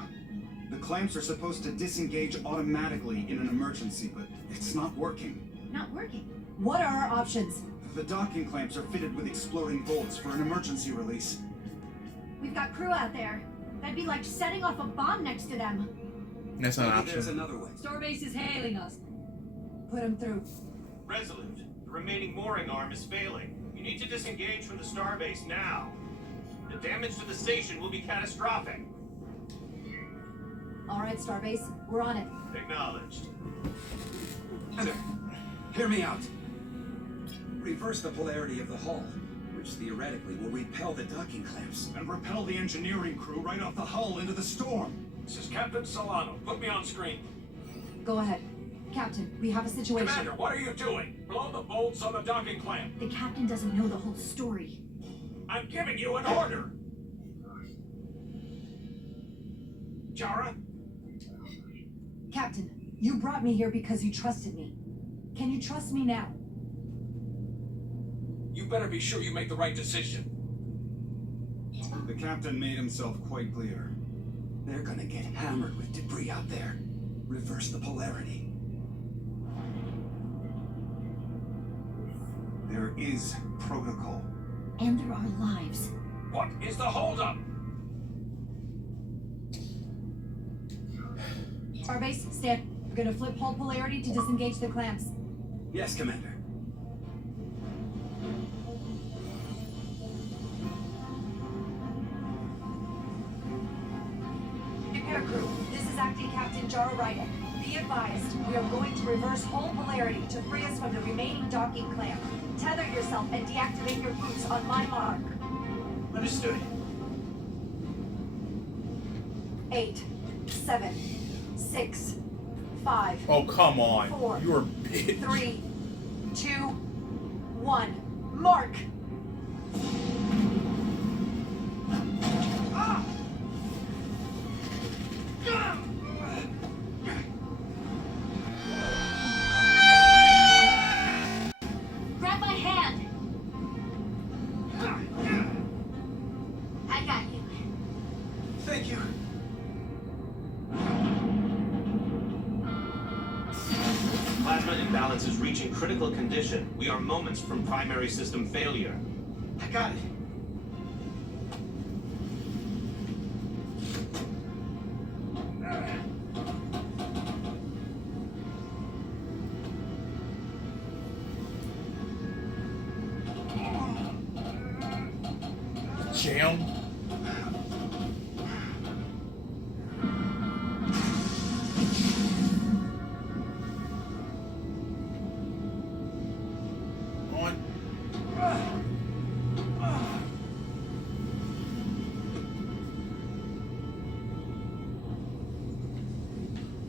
The clamps are supposed to disengage automatically in an emergency, but it's not working. Not working. What are our options? The docking clamps are fitted with exploding bolts for an emergency release. We've got crew out there. That'd be like setting off a bomb next to them. That's not an Maybe there's option. another way. Starbase is hailing us. Put him through. Resolute, the remaining mooring arm is failing. You need to disengage from the starbase now. The damage to the station will be catastrophic. All right, Starbase, we're on it. Acknowledged. Commander, hear me out. Reverse the polarity of the hull, which theoretically will repel the docking clamps. And repel the engineering crew right off the hull into the storm. This is Captain Solano. Put me on screen. Go ahead. Captain, we have a situation. Commander, what are you doing? Blow the bolts on the docking clamp. The captain doesn't know the whole story. I'm giving you an order. Jara? Captain, you brought me here because you trusted me. Can you trust me now? You better be sure you make the right decision. The captain made himself quite clear. They're gonna get hammered with debris out there. Reverse the polarity. There is protocol. And there are lives. What is the holdup? Starbase, stand. We're gonna flip hull polarity to disengage the clamps. Yes, Commander. Repair crew, this is Acting Captain Jara Ryder. Be advised, we are going to reverse hull polarity to free us from the remaining docking clamp. Tether yourself and deactivate your boots on my mark. Understood. 8, 7, 6, 5, Oh, come on. 4, You're a bitch. 3, 2, 1. Mark! Grab my hand! I got you. Thank you. Plasma imbalance is reaching critical condition. We are moments from primary system failure. I got it. Jam. On.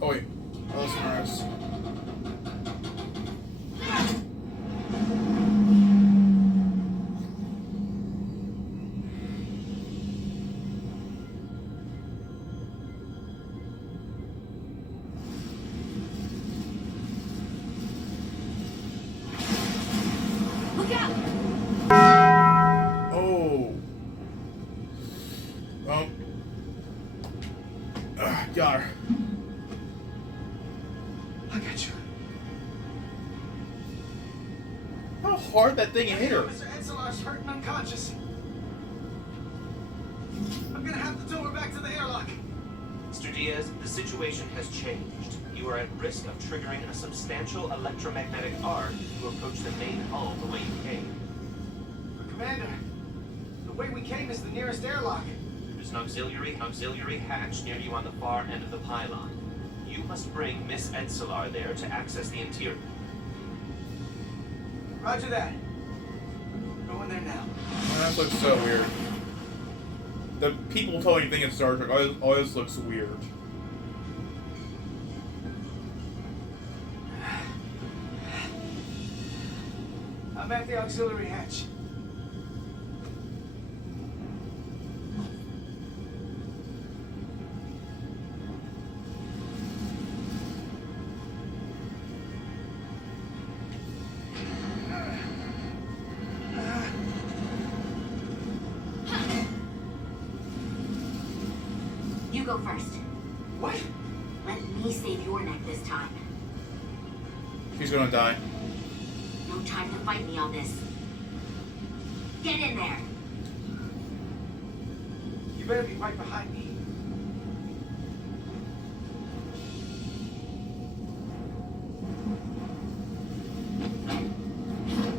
Oh wait. Oh, that's Mars. Look out! Oh. Oh. Got her. I got you. How hard that thing hit her. Mr. Enselar's hurt and unconscious. I'm gonna have to tow her back to the airlock. Mr. Diaz, the situation has changed. You are at risk of triggering a substantial electromagnetic arc to approach the main hull the way you came. But Commander, the way we came is the nearest airlock. There's an auxiliary hatch near you on the far end of the pylon. You must bring Miss Enselar there to access the interior. Roger that. Going there now. That looks so weird. The people totally think it's Star Trek. Always looks weird. I'm at the auxiliary hatch. You go first. What? Let me save your neck this time. She's gonna die. No time to fight me on this. Get in there. You better be right behind me.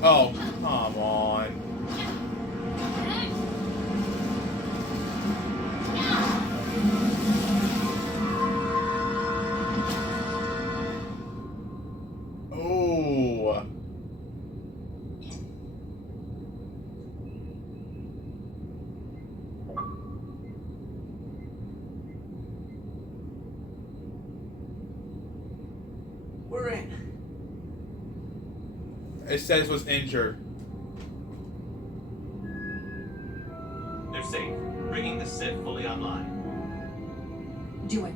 Oh, come on. Oh. We're in. It says was injured. They're safe, bringing the Sith fully online. Do it.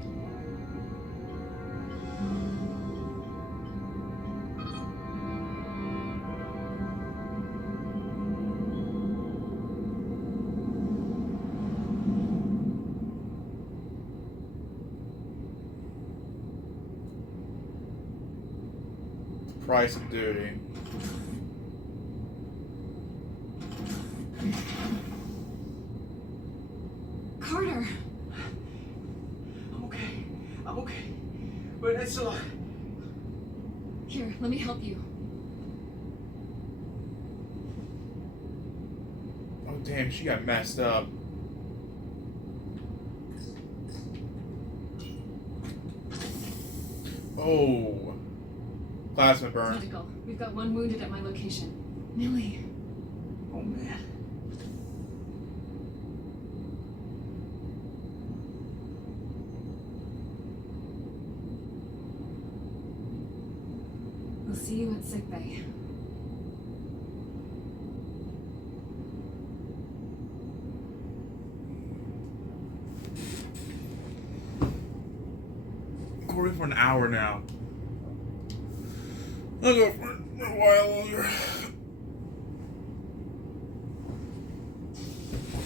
Price of duty. Carter! I'm okay. I'm okay. But Enselar. Here, let me help you. Oh damn, she got messed up. Oh. Plasma burn. Medical. We've got one wounded at my location. Millie. Oh man. We'll see you at sickbay. Recording for an hour now. I'll go for a while longer.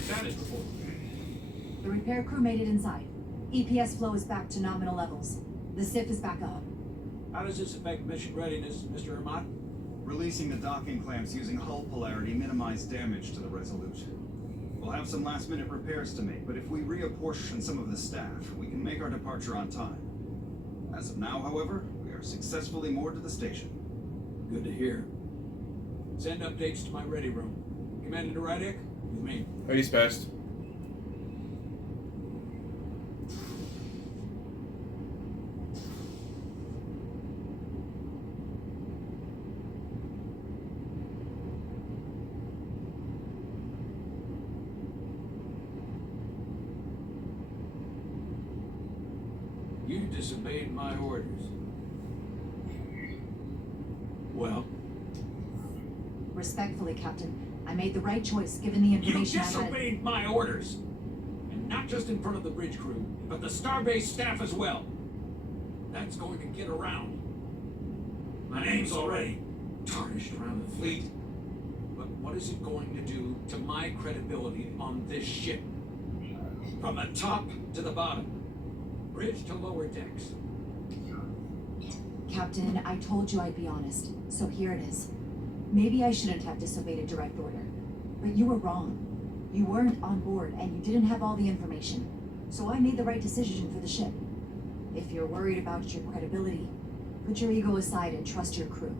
Status report. The repair crew made it inside. EPS flow is back to nominal levels. The SIF is back up. How does this affect mission readiness, Mr. Ahmad? Releasing the docking clamps using hull polarity minimized damage to the Resolute. We'll have some last-minute repairs to make, but if we reapportion some of the staff, we can make our departure on time. As of now, however, we are successfully moored to the station. Good to hear. Send updates to my ready room. Commander Rydick, with me. Oh, he's best. You disobeyed my orders. Well, Respectfully, Captain, I made the right choice given the you information I had. disobeyed my orders! And not just in front of the bridge crew, but the starbase staff as well. That's going to get around. My name's already tarnished around the fleet. what is it going to do to my credibility on this ship? From the top to the bottom. Bridge to lower decks. Captain, I told you I'd be honest, so here it is. Maybe I shouldn't have disobeyed a direct order, but you were wrong. You weren't on board, and you didn't have all the information. So I made the right decision for the ship. If you're worried about your credibility, put your ego aside and trust your crew.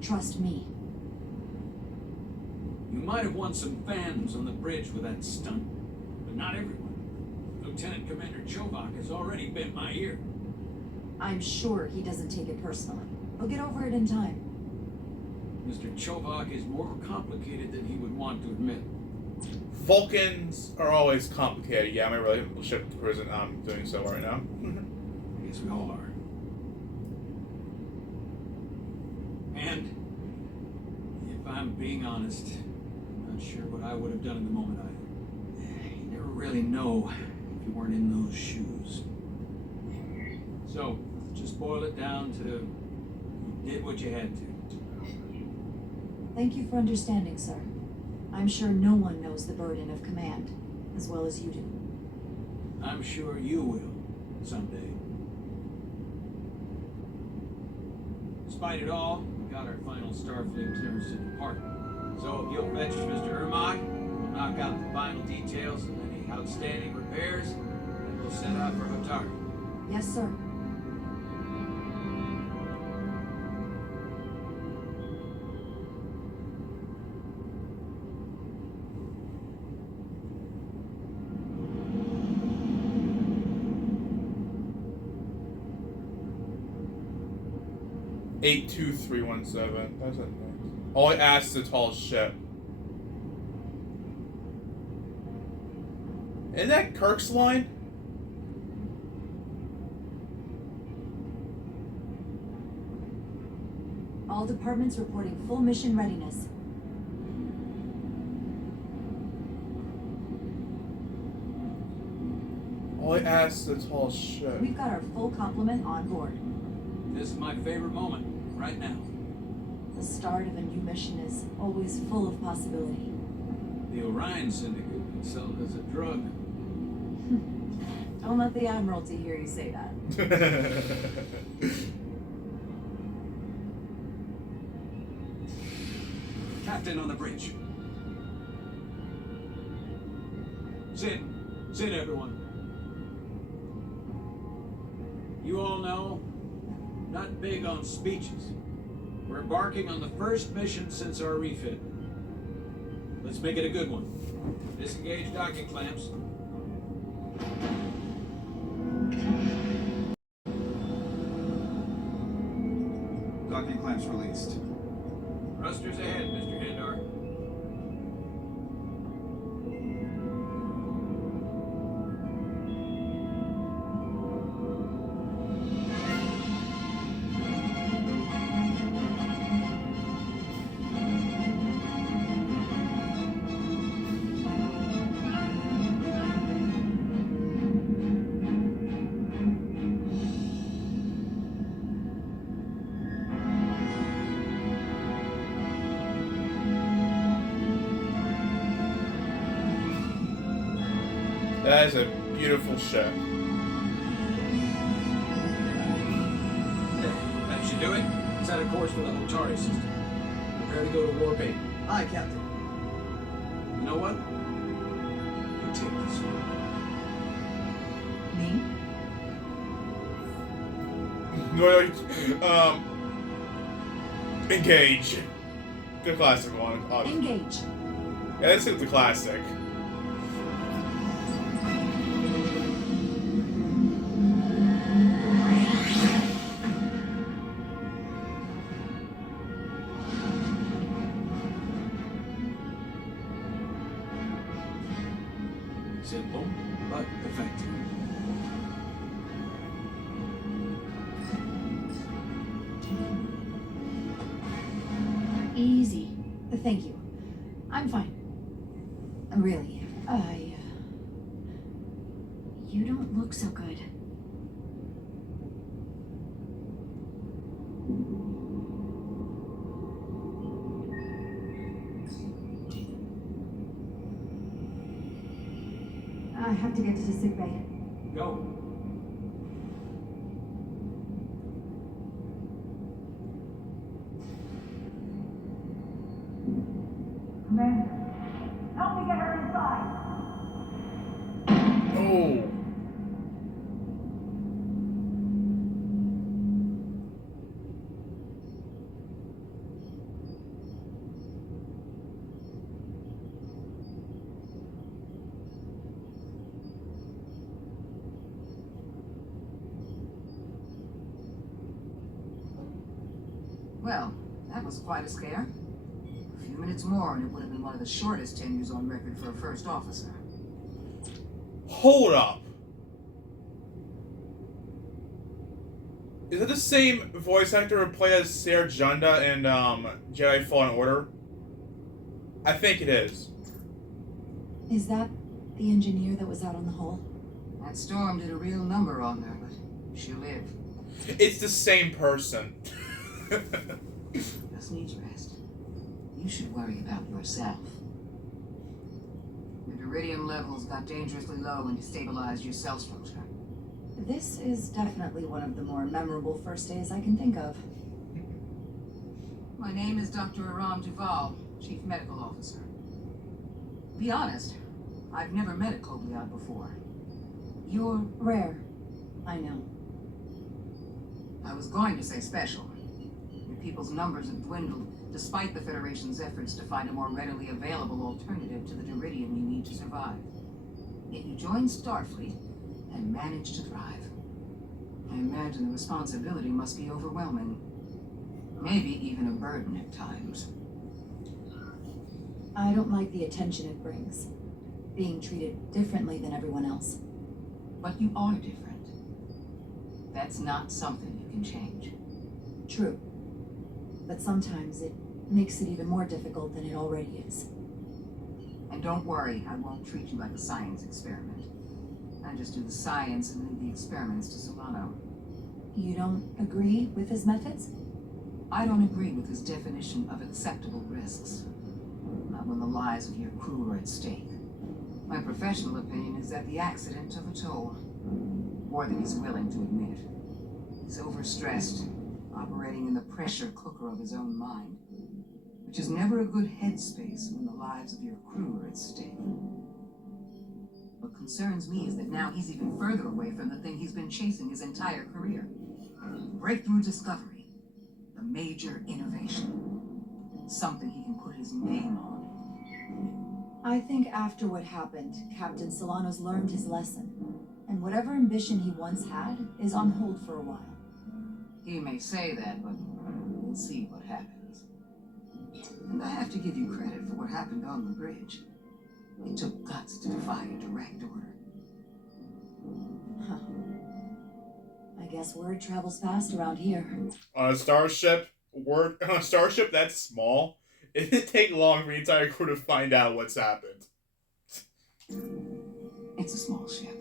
Trust me. You might have won some fans on the bridge with that stunt, but not everyone. Lieutenant Commander Chovak has already bent my ear. I'm sure he doesn't take it personally. He'll get over it in time. Mr. Chovak is more complicated than he would want to admit. Vulcans are always complicated. Yeah, my relationship to prison, I'm doing so right now. I guess we all are. And, if I'm being honest, I'm not sure what I would have done in the moment either. You never really know if you weren't in those shoes. So, just boil it down to you did what you had to. Thank you for understanding, sir. I'm sure no one knows the burden of command as well as you do. I'm sure you will, someday. Despite it all, we got our final Starfleet clearance to depart. So if you'll fetch Mr. Ermach, we'll knock out the final details of any outstanding repairs, and we'll set out for Hotari. Yes, sir. Eight 2-3-1-7. That's a all I asked is a tall ship. Isn't that Kirk's line? All departments reporting full mission readiness. All I asked is a tall ship. We've got our full complement on board. This is my favorite moment, right now. The start of a new mission is always full of possibility. The Orion Syndicate can sell it as a drug. Don't let the Admiralty hear you say that. Captain on the bridge. Sit. Sit, everyone. You all know, not big on speeches. We're embarking on the first mission since our refit. Let's make it a good one. Disengage docking clamps. Docking clamps released. Thrusters ahead, Mr. Handar. That is a beautiful ship. That should do it. Set a course for the Hotari system. Prepare to go to Warp 8. Aye, Captain. You know what? You take this one. Me? No, engage. The classic one. Engage. Yeah, let's hit the classic. Simple, but effective. Easy. Thank you. I'm fine. Really, You don't look so good. I have to get to sickbay. Go. Commander, help me get her inside. Oh. Well, that was quite a scare. A few minutes more and it would have been one of the shortest tenures on record for a first officer. Hold up. Is it the same voice actor who played as Ser Junda in Jedi Fallen Order? I think it is. Is that the engineer that was out on the hull? That storm did a real number on her, but she'll live. It's the same person. Just needs rest. You should worry about yourself. Your iridium levels got dangerously low and destabilized your cell structure. This is definitely one of the more memorable first days I can think of. My name is Dr. Aram Duval, Chief Medical Officer. Be honest, I've never met a Kobliad before. You're Rare. I know. I was going to say special. Your people's numbers have dwindled, despite the Federation's efforts to find a more readily available alternative to the Duridium you need to survive. Yet you joined Starfleet and managed to thrive. I imagine the responsibility must be overwhelming. Maybe even a burden at times. I don't like the attention it brings. Being treated differently than everyone else. But you are different. That's not something you can change. True. But sometimes it makes it even more difficult than it already is. And don't worry, I won't treat you like a science experiment. I just do the science and leave the experiments to Solano. You don't agree with his methods? I don't agree with his definition of acceptable risks. Not when the lives of your crew are at stake. My professional opinion is that the accident took a toll. More than he's willing to admit. He's overstressed, operating in the pressure cooker of his own mind. Which is never a good headspace when the lives of your crew are at stake. What concerns me is that now he's even further away from the thing he's been chasing his entire career. Breakthrough discovery. A major innovation. Something he can put his name on. I think after what happened, Captain Solano's learned his lesson. And whatever ambition he once had is on hold for a while. He may say that, but we'll see what happens. And I have to give you credit for what happened on the bridge. It took guts to defy a direct order. Huh. I guess word travels fast around here. On a starship, that's small. It didn't take long for the entire crew to find out what's happened. It's a small ship,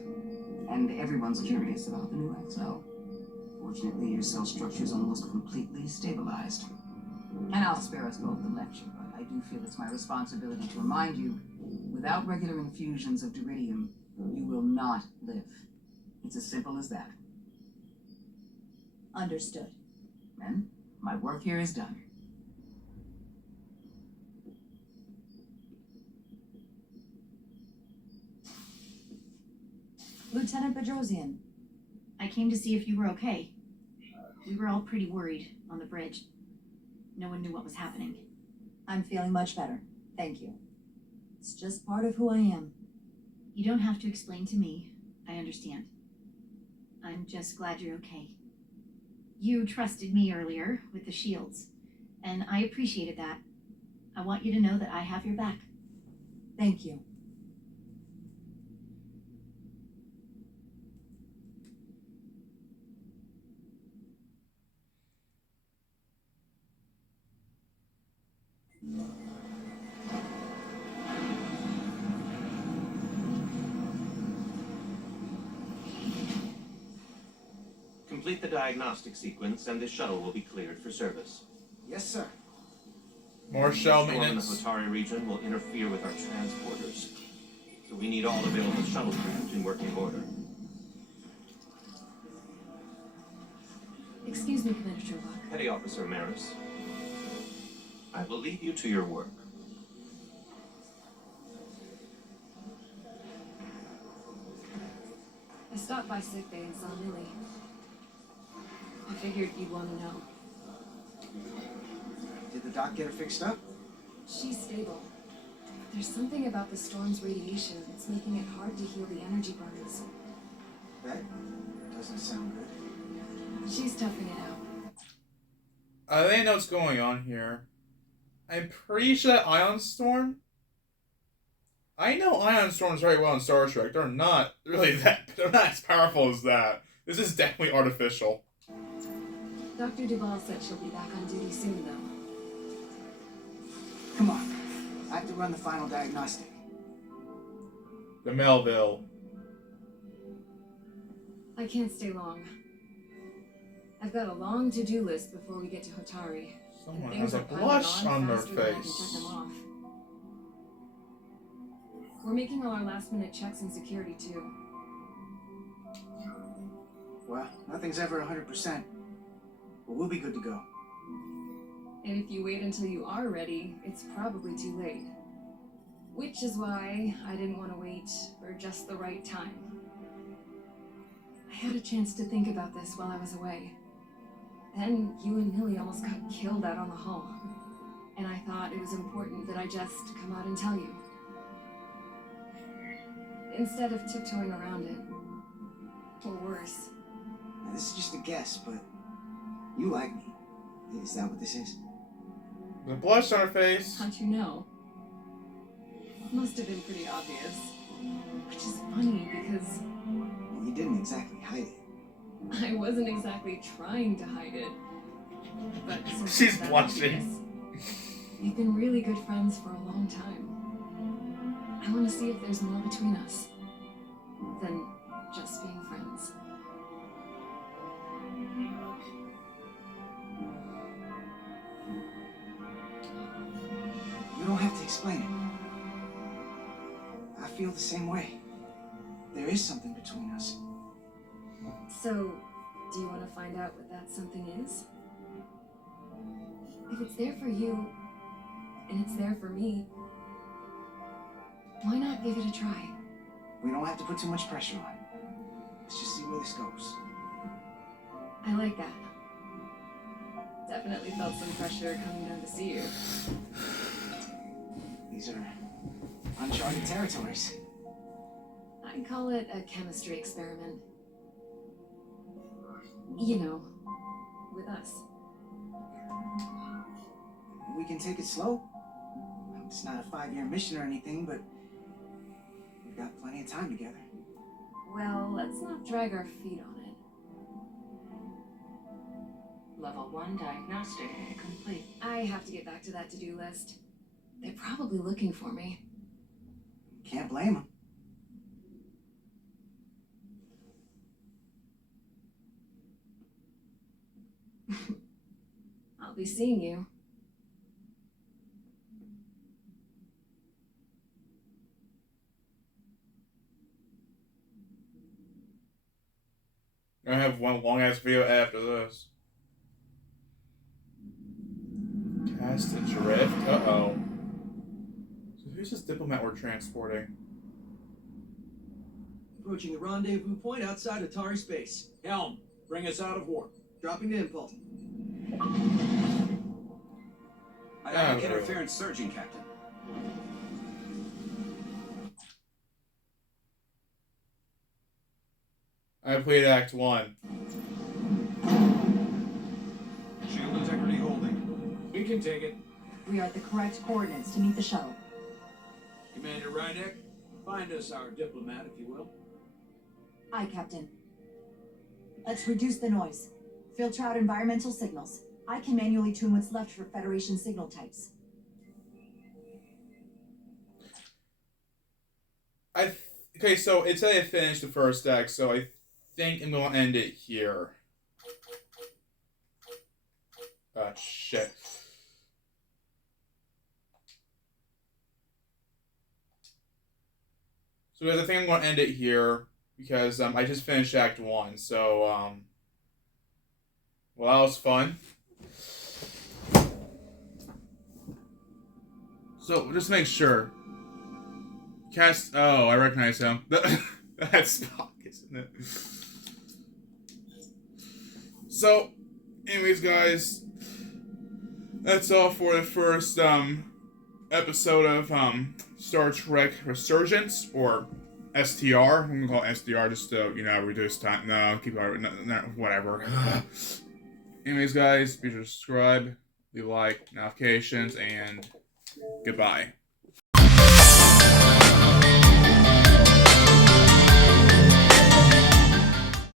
and everyone's curious about the new XO. Fortunately, your cell structure is almost completely stabilized. And I'll spare us both the lecture, but I do feel it's my responsibility to remind you, without regular infusions of Duridium, you will not live. It's as simple as that. Understood. Then, my work here is done. Lieutenant Bedrosian. I came to see if you were okay. We were all pretty worried on the bridge. No one knew what was happening. I'm feeling much better. Thank you. It's just part of who I am. You don't have to explain to me. I understand. I'm just glad you're okay. You trusted me earlier with the shields, and I appreciated that. I want you to know that I have your back. Thank you. Complete the diagnostic sequence, and this shuttle will be cleared for service. Yes, sir. More shell Storm in the maintenance. Hotari region will interfere with our transporters. So So we need all available shuttlecraft in working order. Excuse me, Commander Sherlock. Petty Officer Maris, I will leave you to your work. I stopped by sickbay and saw Millie. I figured you'd want to know. Did the doc get her fixed up? She's stable. There's something about the storm's radiation that's making it hard to heal the energy burns. That doesn't sound good. She's toughing it out. I think I know what's going on here. I'm pretty sure that Ion Storm. I know Ion Storms very well in Star Trek. They're not really that. They're not as powerful as that. This is definitely artificial. Dr. Duvall said she'll be back on duty soon, though. Come on. I have to run the final diagnostic. The Melville. I can't stay long. I've got a long to-do list before we get to Hotari. Someone Things has a are piling blush on their faster than I can face. check them off. We're making all our last-minute checks in security, too. Well, nothing's ever 100%. But we'll be good to go. And if you wait until you are ready, it's probably too late. Which is why I didn't want to wait for just the right time. I had a chance to think about this while I was away. Then you and Millie almost got killed out on the hull. And I thought it was important that I just come out and tell you. Instead of tiptoeing around it. Or worse. Now, this is just a guess, but you like me. Is that what this is? The blush on her face. How'd you know? Must have been pretty obvious. Which is funny because Well, you didn't exactly hide it. I wasn't exactly trying to hide it. But since She's it's that blushing. obvious, we've been really good friends for a long time. I want to see if there's more between us than just being friends. You don't have to explain it. I feel the same way. There is something between us. So, do you want to find out what that something is? If it's there for you, and it's there for me, why not give it a try? We don't have to put too much pressure on. Let's just see where this goes. I like that. Definitely felt some pressure coming down to see you. These are uncharted territories. I'd call it a chemistry experiment. You know, with us. We can take it slow. It's not a 5-year mission or anything, but we've got plenty of time together. Well, let's not drag our feet on it. Level 1 diagnostic complete. I have to get back to that to-do list. They're probably looking for me. Can't blame them. I'll be seeing you. I have one long ass video after this. Cast adrift. Uh-oh. So who's this diplomat we're transporting? Approaching the rendezvous point outside Atari space. Helm, bring us out of warp. Dropping to impulse. Ionic interference surging, Captain. I played Act 1. Shield integrity holding. We can take it. We are at the correct coordinates to meet the shuttle. Commander Rydek, find us our diplomat, if you will. Aye, Captain. Let's reduce the noise. Filter out environmental signals. I can manually tune what's left for Federation signal types. Okay, so it said I finished the first act, so I think I'm gonna end it here. Ah, shit. So guys, I think I'm going to end it here because I just finished Act 1. So, well, that was fun. So, just make sure. Oh, I recognize him. That's Spock, isn't it? So, anyways, guys, that's all for the first episode of Star Trek Resurgence, or STR. I'm gonna call it SDR just to reduce time. No, keep it. No, whatever. Anyways, guys, be sure to subscribe, leave a like, notifications, and goodbye.